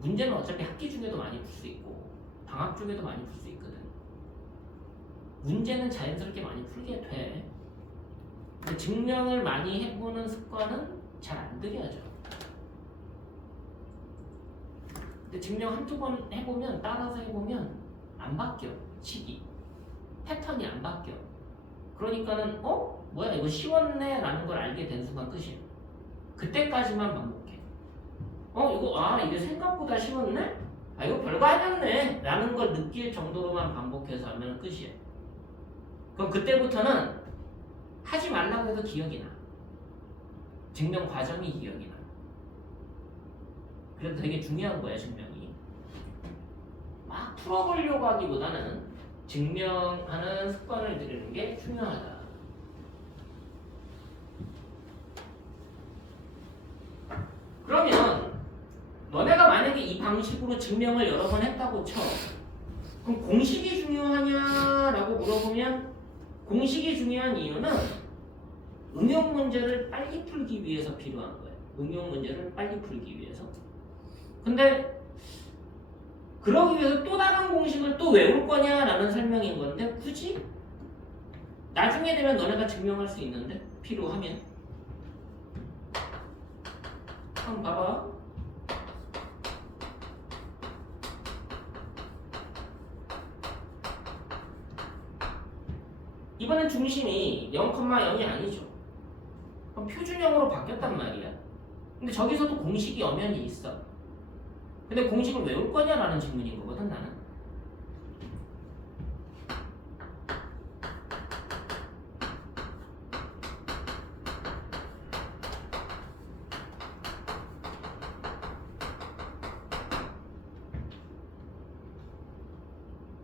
문제는 어차피 학기 중에도 많이 풀 수 있고 방학 중에도 많이 풀 수 있거든. 문제는 자연스럽게 많이 풀게 돼. 근데 증명을 많이 해보는 습관은 잘 안 들여져. 근데 증명 한두 번 해보면, 따라서 해보면 안 바뀌어. 식이 패턴이 안 바뀌어. 그러니까는 뭐야 이거 쉬웠네 라는 걸 알게 된 순간 끝이야. 그때까지만 반복해. 이게 생각보다 쉬웠네? 이거 별거 아니었네 라는 걸 느낄 정도로만 반복해서 하면 끝이야. 그럼 그때부터는 하지 말라고 해도 기억이 나. 증명 과정이 기억이 나. 그래서 되게 중요한 거야, 증명이. 막 풀어보려고 하기보다는 증명하는 습관을 들이는 게 중요하다. 그러면 너네가 만약에 이 방식으로 증명을 여러 번 했다고 쳐. 그럼 공식이 중요하냐라고 물어보면 공식이 중요한 이유는 응용 문제를 빨리 풀기 위해서 필요한 거예요. 응용 문제를 빨리 풀기 위해서. 근데 그러기 위해서 또 다른 공식을 또 외울 거냐라는 설명인 건데 굳이? 나중에 되면 너네가 증명할 수 있는데 필요하면. 한번 봐봐. 이번엔 중심이 0,0이 아니죠. 그럼 표준형으로 바뀌었단 말이야. 근데 저기서도 공식이 엄연히 있어. 근데 공식을 외울 거냐라는 질문인 거거든, 나는.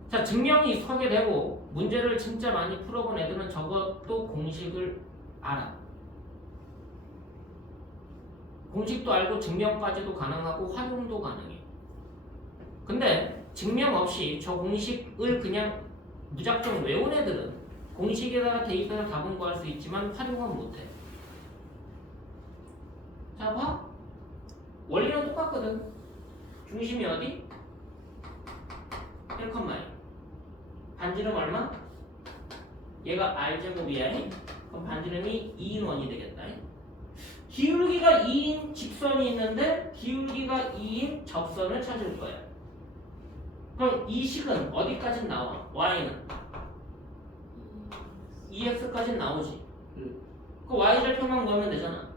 자, 증명이 서게 되고 문제를 진짜 많이 풀어본 애들은 저것도 공식을 알아. 공식도 알고 증명까지도 가능하고 활용도 가능해. 근데 증명 없이 저 공식을 그냥 무작정 외운 애들은 공식에다가 대입해서 답은 구할 수 있지만 활용은 못해. 자, 봐. 원리는 똑같거든. 중심이 어디? 1,2. 반지름 얼마? 얘가 r제곱이야. 그럼 반지름이 2인 원이 되겠다. 기울기가 2인 직선이 있는데 기울기가 2인 접선을 찾을 거야. 그럼 이 식은 어디까지 나와? y는 2x까지 나오지. 그 y절표만 구하면 되잖아.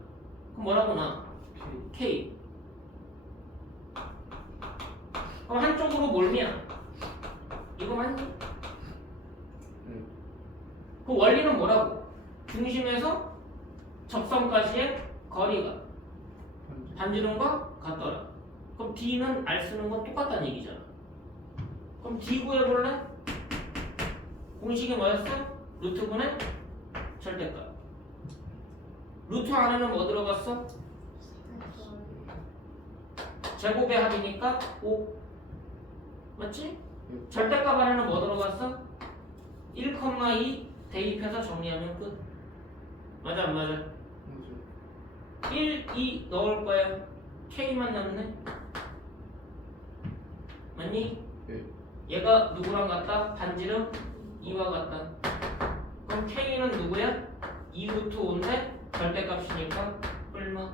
그럼 뭐라고 나와? k. 그럼 한쪽으로 몰면 이거 맞니? 그 원리는 뭐라고? 중심에서 접선까지의 거리가 반지름과 같더라. 그럼 D는 R 쓰는 건 똑같다는 얘기잖아. 그럼 D 구해볼래? 공식이 뭐였어? 루트분의 절대값. 루트 안에는 뭐 들어갔어? 제곱의 합이니까 5. 맞지? 절대값 안에는 뭐 들어갔어? 1,2 대입해서 정리하면 끝. 맞아 안 맞아? 1, 2 넣을 거야. K만 남네. 맞니? 네. 얘가 누구랑 같다? 반지름 2와 같다. 그럼 K는 누구야? 2 루트 5인데 절대값이니까 뿔마.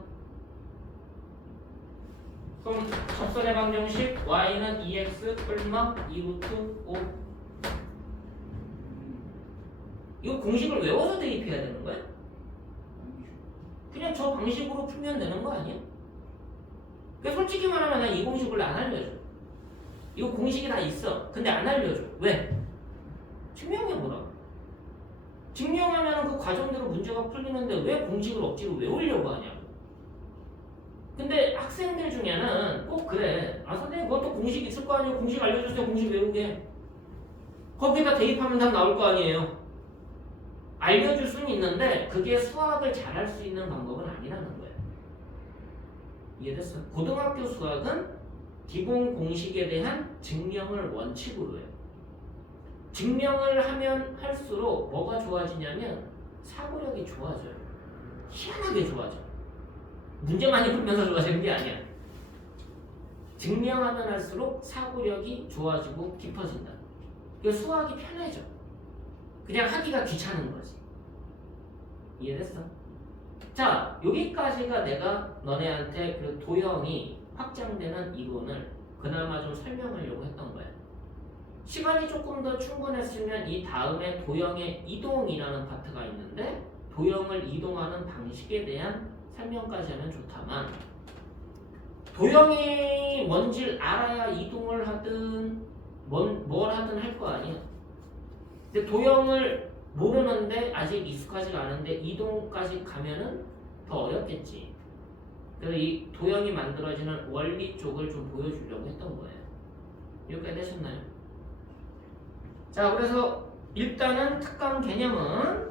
그럼 접선의 방정식 Y는 2x 뿔마 2 루트 5. 이거 공식을 외워서 대입해야 되는 거야? 그냥 저 방식으로 풀면 되는 거 아니야? 그러니까 솔직히 말하면 난 이 공식을 안 알려줘. 이거 공식이 다 있어. 근데 안 알려줘. 왜? 증명해보라. 증명하면 그 과정대로 문제가 풀리는데 왜 공식을 억지로 외우려고 하냐고. 근데 학생들 중에는 꼭 그래. 아 선생님 그것도 공식 있을 거 아니에요. 공식 알려주세요. 공식 외우게. 거기다 대입하면 답 나올 거 아니에요. 알려줄 수는 있는데 그게 수학을 잘할 수 있는 방법은 아니라는 거야. 이해됐어? 고등학교 수학은 기본 공식에 대한 증명을 원칙으로 해요. 증명을 하면 할수록 뭐가 좋아지냐면 사고력이 좋아져요. 희한하게 좋아져. 문제 많이 풀면서 좋아지는 게 아니야. 증명하면 할수록 사고력이 좋아지고 깊어진다. 그래서 수학이 편해져. 그냥 하기가 귀찮은 거지. 이해됐어? 자, 여기까지가 내가 너네한테 그 도형이 확장되는 이론을 그나마 좀 설명하려고 했던 거야. 시간이 조금 더 충분했으면 이 다음에 도형의 이동이라는 파트가 있는데 도형을 이동하는 방식에 대한 설명까지 하면 좋다만 도형이 뭔지를 알아야 이동을 하든 뭘 하든 할 거 아니야. 근데 도형을 모르는데 아직 익숙하지가 않은데 이동까지 가면은 더 어렵겠지. 그래서 이 도형이 만들어지는 원리 쪽을 좀 보여주려고 했던 거예요. 여기까지 되셨나요? 자, 그래서 일단은 특강 개념은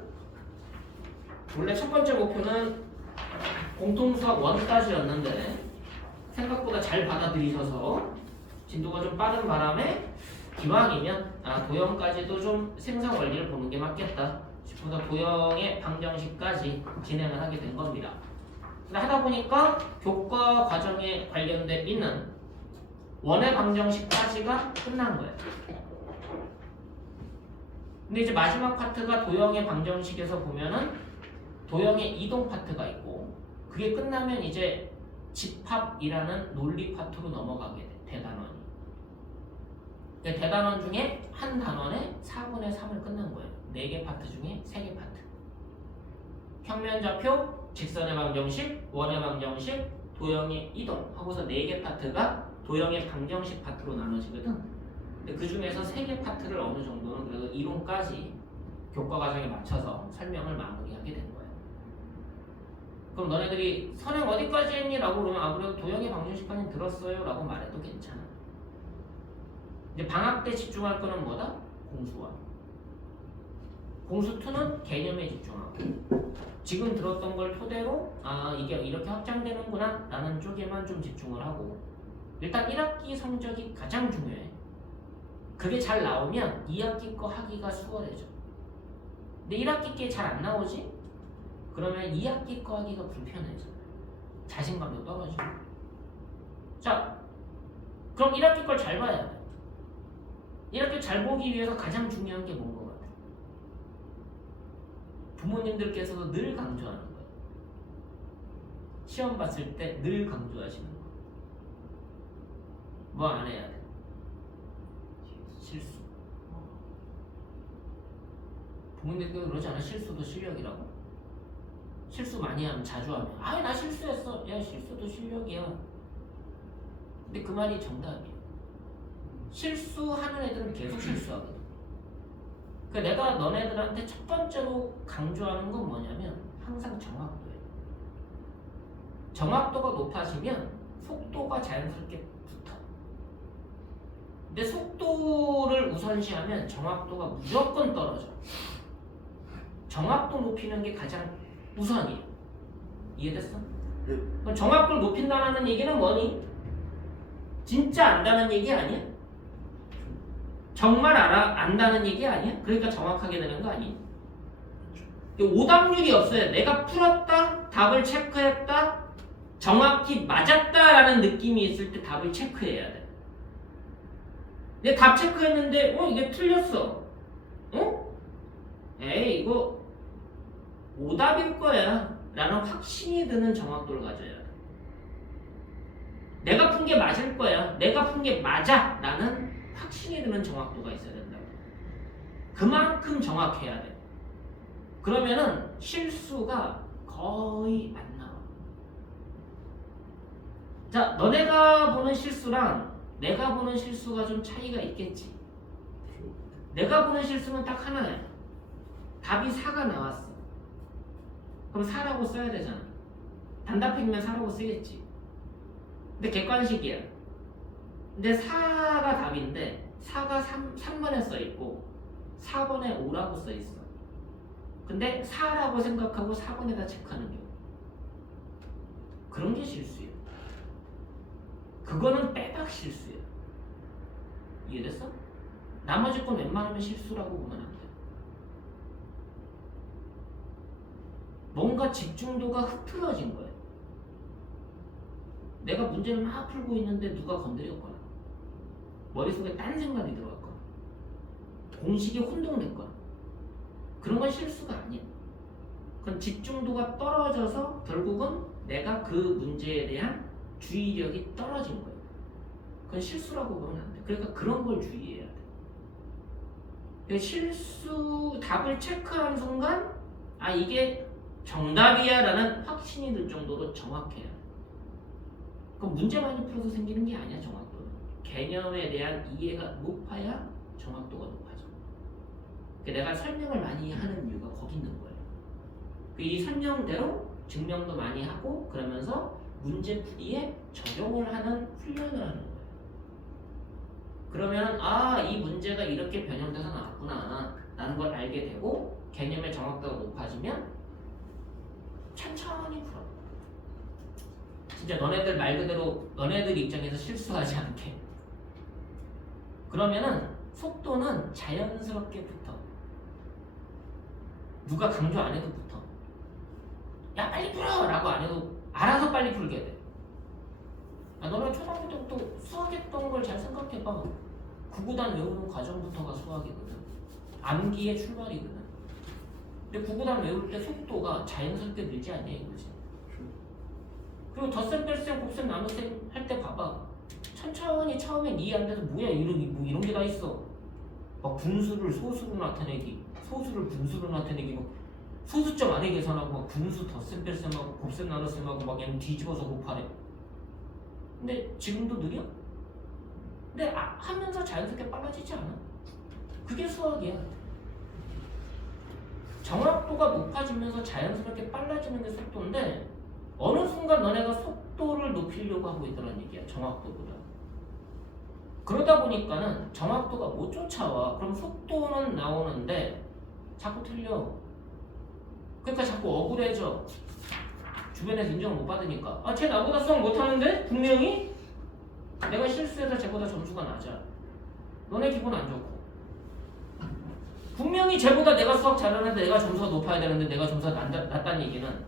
원래 첫 번째 목표는 공통수학 1까지였는데 생각보다 잘 받아들이셔서 진도가 좀 빠른 바람에 기왕이면 도형까지도 좀 생성 원리를 보는 게 맞겠다 싶어서 도형의 방정식까지 진행을 하게 된 겁니다. 근데 하다 보니까 교과 과정에 관련돼 있는 원의 방정식까지가 끝난 거예요. 근데 이제 마지막 파트가 도형의 방정식에서 보면은 도형의 이동 파트가 있고 그게 끝나면 이제 집합이라는 논리 파트로 넘어가게 돼. 대단원이. 대단원 중에 한 단원에 4분의 3을 끝난 거예요. 4개 파트 중에 3개 파트. 평면좌표, 직선의 방정식, 원의 방정식, 도형의 이동 하고서 4개 파트가 도형의 방정식 파트로 나눠지거든. 근데 그 중에서 3개 파트를 어느 정도는 그래도 이론까지 교과 과정에 맞춰서 설명을 마무리하게 된 거예요. 그럼 너네들이 선행 어디까지 했니? 라고 그러면 아무래도 도형의 방정식까지 들었어요 라고 말해도 괜찮아. 이제 방학 때 집중할 거는 뭐다? 공수와. 공수2는 개념에 집중하고 지금 들었던 걸 토대로 이게 이렇게 확장되는구나 라는 쪽에만 좀 집중을 하고 일단 1학기 성적이 가장 중요해. 그게 잘 나오면 2학기 거 하기가 수월해져. 근데 1학기 게 잘 안 나오지? 그러면 2학기 거 하기가 불편해져. 자신감도 떨어지고. 자, 그럼 1학기 걸 잘 봐야 돼. 1학기 잘 보기 위해서 가장 중요한 게 뭔 것 같아? 부모님들께서도 늘 강조하는 거예요. 시험 봤을 때 늘 강조하시는 거. 뭐 안 해야 돼? 실수. 부모님들께서 그러지 않아? 실수도 실력이라고? 실수 많이 하면 자주 하면 나 실수했어. 야 실수도 실력이야. 근데 그 말이 정답이야. 실수하는 애들은 계속 실수하거든. 그러니까 내가 너네들한테 첫 번째로 강조하는 건 뭐냐면 항상 정확도예요. 정확도가 높아지면 속도가 자연스럽게 붙어. 근데 속도를 우선시하면 정확도가 무조건 떨어져. 정확도 높이는 게 가장 우선이에요. 이해됐어? 그럼 정확도를 높인다는 얘기는 뭐니? 진짜 안다는 얘기 아니야? 정말 안다는 얘기 아니야? 그러니까 정확하게 되는 거 아니야? 오답률이 없어요. 내가 풀었다, 답을 체크했다, 정확히 맞았다라는 느낌이 있을 때 답을 체크해야 돼. 내 답 체크했는데 이게 틀렸어. 에이 이거 오답일 거야 라는 확신이 드는 정확도를 가져야 돼. 내가 푼 게 맞을 거야, 내가 푼 게 맞아 라는 확신이 드는 정확도가 있어야 된다고. 그만큼 정확해야 돼. 그러면은 실수가 거의 안 나와. 자, 너네가 보는 실수랑 내가 보는 실수가 좀 차이가 있겠지. 내가 보는 실수는 딱 하나야. 답이 4가 나왔어. 그럼 4라고 써야 되잖아. 단답형이면 4라고 쓰겠지. 근데 객관식이야. 근데 4가 답인데 4가 3번에 써있고 4번에 5라고 써있어. 근데 4라고 생각하고 4번에다 체크하는 경우. 그런 게 실수야. 그거는 빼박 실수야. 이해됐어? 나머지 건 웬만하면 실수라고 보면 안 돼. 뭔가 집중도가 흐트러진 거야. 내가 문제를 막 풀고 있는데 누가 건드렸거나 머릿속에 딴 생각이 들어갔거나 공식이 혼동됐거나 그런 건 실수가 아니야. 그건 집중도가 떨어져서 결국은 내가 그 문제에 대한 주의력이 떨어진 거야. 그건 실수라고 보면 안 돼. 그러니까 그런 걸 주의해야 돼. 실수 답을 체크하는 순간 이게 정답이야 라는 확신이 들 정도로 정확해야 돼. 그럼 문제 많이 풀어서 생기는 게 아니야. 정확도는 개념에 대한 이해가 높아야 정확도가 높아져. 내가 설명을 많이 하는 이유가 거기 있는 거예요. 이 설명대로 증명도 많이 하고 그러면서 문제풀이에 적용을 하는 훈련을 하는 거예요. 그러면 이 문제가 이렇게 변형돼서 나왔구나 라는 걸 알게 되고 개념의 정확도가 높아지면 천천히 풀어. 진짜 너네들 말 그대로 너네들 입장에서 실수하지 않게. 그러면은 속도는 자연스럽게 붙어. 누가 강조 안 해도 붙어. 야 빨리 풀어! 라고 안 해도 알아서 빨리 풀게 돼. 너네 초등학교 때부터 수학했던 걸 잘 생각해봐. 구구단 외우는 과정부터가 수학이거든. 암기의 출발이거든. 근데 구구단 외울 때 속도가 자연스럽게 늘지 않냐 이거지. 그리고 덧셈, 뺄셈, 곱셈, 나눗셈 할 때 봐봐. 천천히 처음엔 이해 안 돼서 뭐야 이런 게 다 있어. 막 분수를 소수로 나타내기, 소수를 분수로 나타내기, 소수점 안에 계산하고 막 분수 덧셈, 뺄셈하고 곱셈, 나눗셈하고 막 얘는 뒤집어서 곱하래. 근데 지금도 느려? 근데 하면서 자연스럽게 빨라지지 않아? 그게 수학이야. 정확도가 높아지면서 자연스럽게 빨라지는 게 속도인데 어느 순간 너네가 속도를 높이려고 하고 있다는 얘기야. 정확도보다. 그러다 보니까는 정확도가 못 쫓아와. 그럼 속도는 나오는데 자꾸 틀려. 그러니까 자꾸 억울해져. 주변에서 인정을 못 받으니까 쟤 나보다 수학 못하는데? 분명히? 내가 실수해서 쟤보다 점수가 낮아. 너네 기분 안 좋고 분명히 쟤보다 내가 수학 잘하는데 내가 점수가 높아야 되는데 내가 점수가 낮다는 얘기는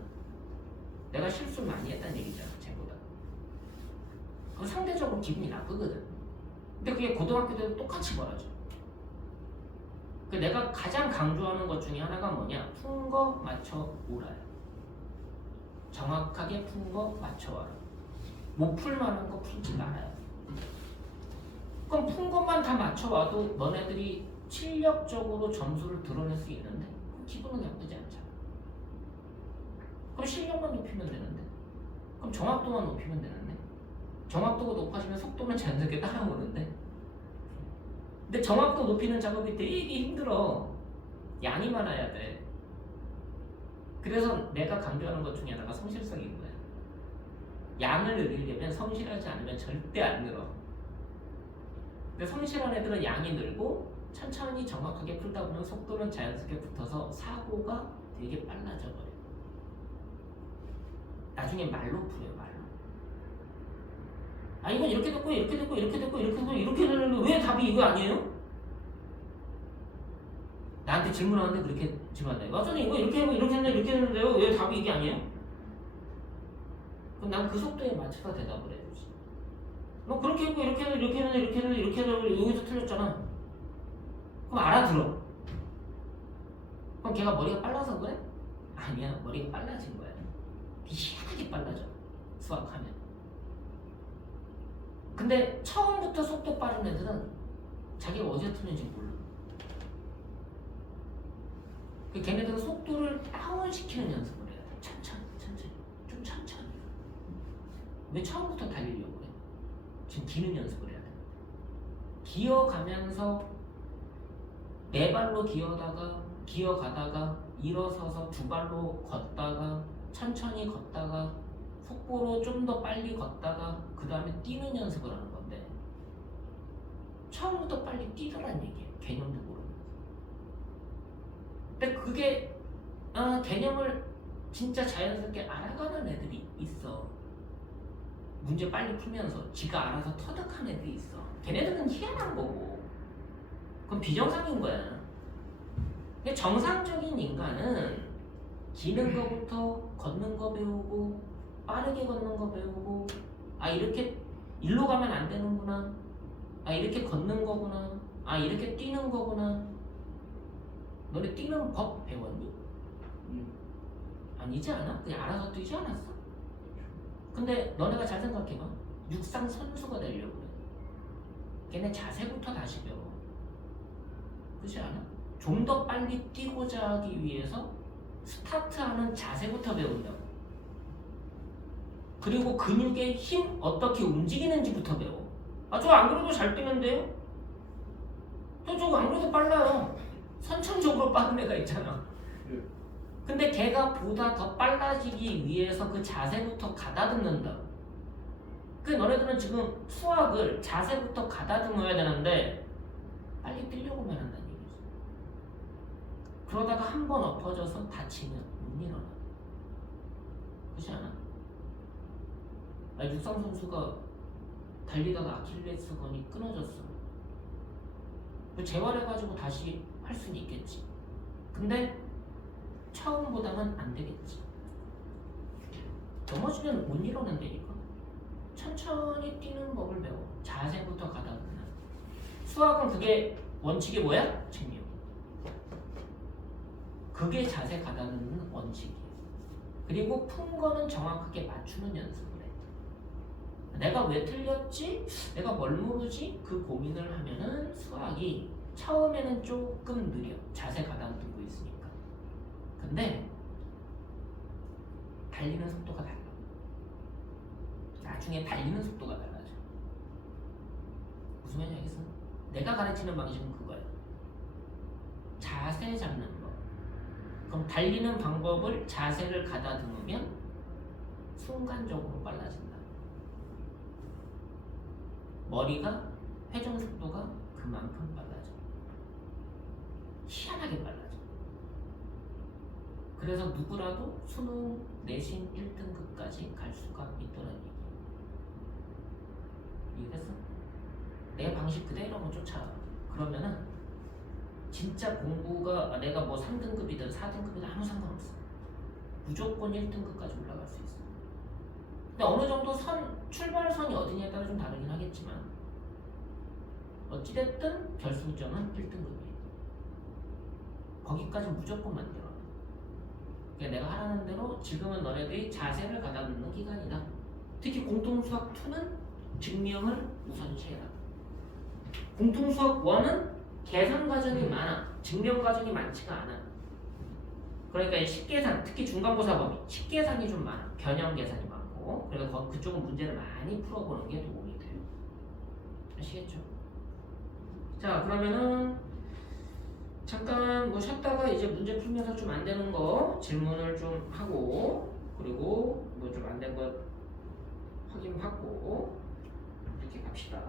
내가 실수를 많이 했다는 얘기잖아. 쟤보다. 그럼 상대적으로 기분이 나쁘거든. 근데 그게 고등학교 때도 똑같이 벌어져. 내가 가장 강조하는 것 중에 하나가 뭐냐? 푼 거 맞춰 오라야. 정확하게 푼 거 맞춰와라. 못 풀만한 거 풀지 말아야. 그럼 푼 것만 다 맞춰와도 너네들이 실력적으로 점수를 드러낼 수 있는데 기분은 나쁘지 않잖아. 그럼 실력만 높이면 되는데, 그럼 정확도만 높이면 되는데, 정확도가 높아지면 속도는 자연스럽게 따라오는데, 근데 정확도 높이는 작업이 되게 힘들어. 양이 많아야 돼. 그래서 내가 강조하는 것 중에 하나가 성실성인 거야. 양을 늘리려면 성실하지 않으면 절대 안 늘어. 근데 성실한 애들은 양이 늘고 천천히 정확하게 풀다 보면 속도는 자연스럽게 붙어서 사고가 되게 빨라져 버려. 나중에 말로 풀어요. 말로. 이건 이렇게 됐고 이렇게 됐고 이렇게 됐고 이렇게 됐고 이렇게 됐는데 왜 답이 이거 아니에요? 나한테 질문하는데 그렇게 질문한다. 선생님 이거 이렇게 하고 이렇게 했는데 이렇게 했는데요. 왜 답이 이게 아니에요? 그럼 난 그 속도에 맞춰서 대답을 해주지. 뭐 그렇게 했고 이렇게 했는데 이렇게 했는데 이렇게 했는데 이렇게 했는데 여기서 틀렸잖아. 그럼 알아들어. 그럼 걔가 머리가 빨라서 그래? 아니야, 머리가 빨라진 거야. 희한하게 빨라져, 수학하면. 근데 처음부터 속도 빠른 애들은 자기가 어디서 틀린지 몰라. 걔네들은 속도를 다운시키는 연습을 해야 돼. 천천히, 좀 천천히. 왜 처음부터 달리려고 그래? 지금 기는 연습을 해야 돼. 기어가면서 네 발로 기어가다가 일어서서 두 발로 걷다가 천천히 걷다가 속보로 좀 더 빨리 걷다가 그 다음에 뛰는 연습을 하는 건데 처음부터 빨리 뛰더란 얘기예요. 개념도 모르면서. 근데 그게 개념을 진짜 자연스럽게 알아가는 애들이 있어. 문제 빨리 풀면서 지가 알아서 터득한 애들이 있어. 걔네들은 희한한 거고 그건 비정상인 거야. 근데 정상적인 인간은 기는 거부터 걷는 거 배우고 빠르게 걷는 거 배우고 이렇게 일로 가면 안 되는구나, 이렇게 걷는 거구나, 이렇게 뛰는 거구나. 너네 뛰는 법 배웠니? 아니지 않아? 그냥 알아서 뛰지 않았어? 근데 너네가 잘 생각해봐. 육상 선수가 되려고 그래. 걔네 자세부터 다시 배워. 그렇지 않아? 좀 더 빨리 뛰고자 하기 위해서 스타트하는 자세부터 배운다고. 그리고 근육의 힘 어떻게 움직이는지부터 배워. 저 안 그래도 잘 뛰는데요? 저거 안 그래도 빨라요. 선천적으로 빠른 애가 있잖아. 근데 걔가 보다 더 빨라지기 위해서 그 자세부터 가다듬는다. 그 너네들은 지금 수학을 자세부터 가다듬어야 되는데 빨리 뛰려고만 한다는 얘기지. 그러다가 한 번 엎어져서 다치면 못 일어나. 그렇지 않아? 육상 선수가 달리다가 아킬레스건이 끊어졌어. 재활해가지고 다시 할 수는 있겠지. 근데 처음보다는 안 되겠지. 넘어지면 못 일어난다니까. 천천히 뛰는 법을 배워. 자세부터 가다듬는. 수학은 그게 원칙이 뭐야? 증명. 그게 자세 가다듬는 원칙이야. 그리고 푼 거는 정확하게 맞추는 연습을 해. 내가 왜 틀렸지? 내가 뭘 모르지? 그 고민을 하면은 수학이 처음에는 조금 느려. 자세 가다듬고 있으니까. 근데 달리는 속도가 달라. 나중에 달리는 속도가 달라져. 무슨 말인지 알겠어? 내가 가르치는 방식은 그거야. 자세 잡는 법. 그럼 달리는 방법을 자세를 가다듬으면 순간적으로 빨라진다. 머리가 회전 속도가 그만큼 빨라져. 희한하게 빨라져. 그래서 누구라도 수능 내신 1등급까지 갈 수가 있더라는 얘기. 이해됐어? 내 방식 그대로만 쫓아. 그러면은 진짜 공부가 내가 뭐 3등급이든 4등급이든 아무 상관없어. 무조건 1등급까지 올라갈 수 있어. 근데 어느 정도 출발선이 어디냐에 따라 좀 다르긴 하겠지만 어찌됐든 결승점은 1등급이에요. 거기까지 무조건 만들어. 그러니까 내가 하라는 대로 지금은 너네들이 자세를 가다듬는 기간이다. 특히 공통수학 2는 증명을 우선시해라. 공통수학 1은 계산 과정이 많아. 증명 과정이 많지가 않아. 그러니까 식계산, 특히 중간고사 범위, 식계산이 좀 많아. 변형 계산이 많고. 그래서 그쪽은 문제를 많이 풀어보는 게 도움이 돼요. 아시겠죠? 자, 그러면은 잠깐 뭐 쉬었다가 이제 문제 풀면서 좀 안 되는 거 질문을 좀 하고, 그리고 뭐 좀 안 된 거 확인하고 이렇게 갑시다.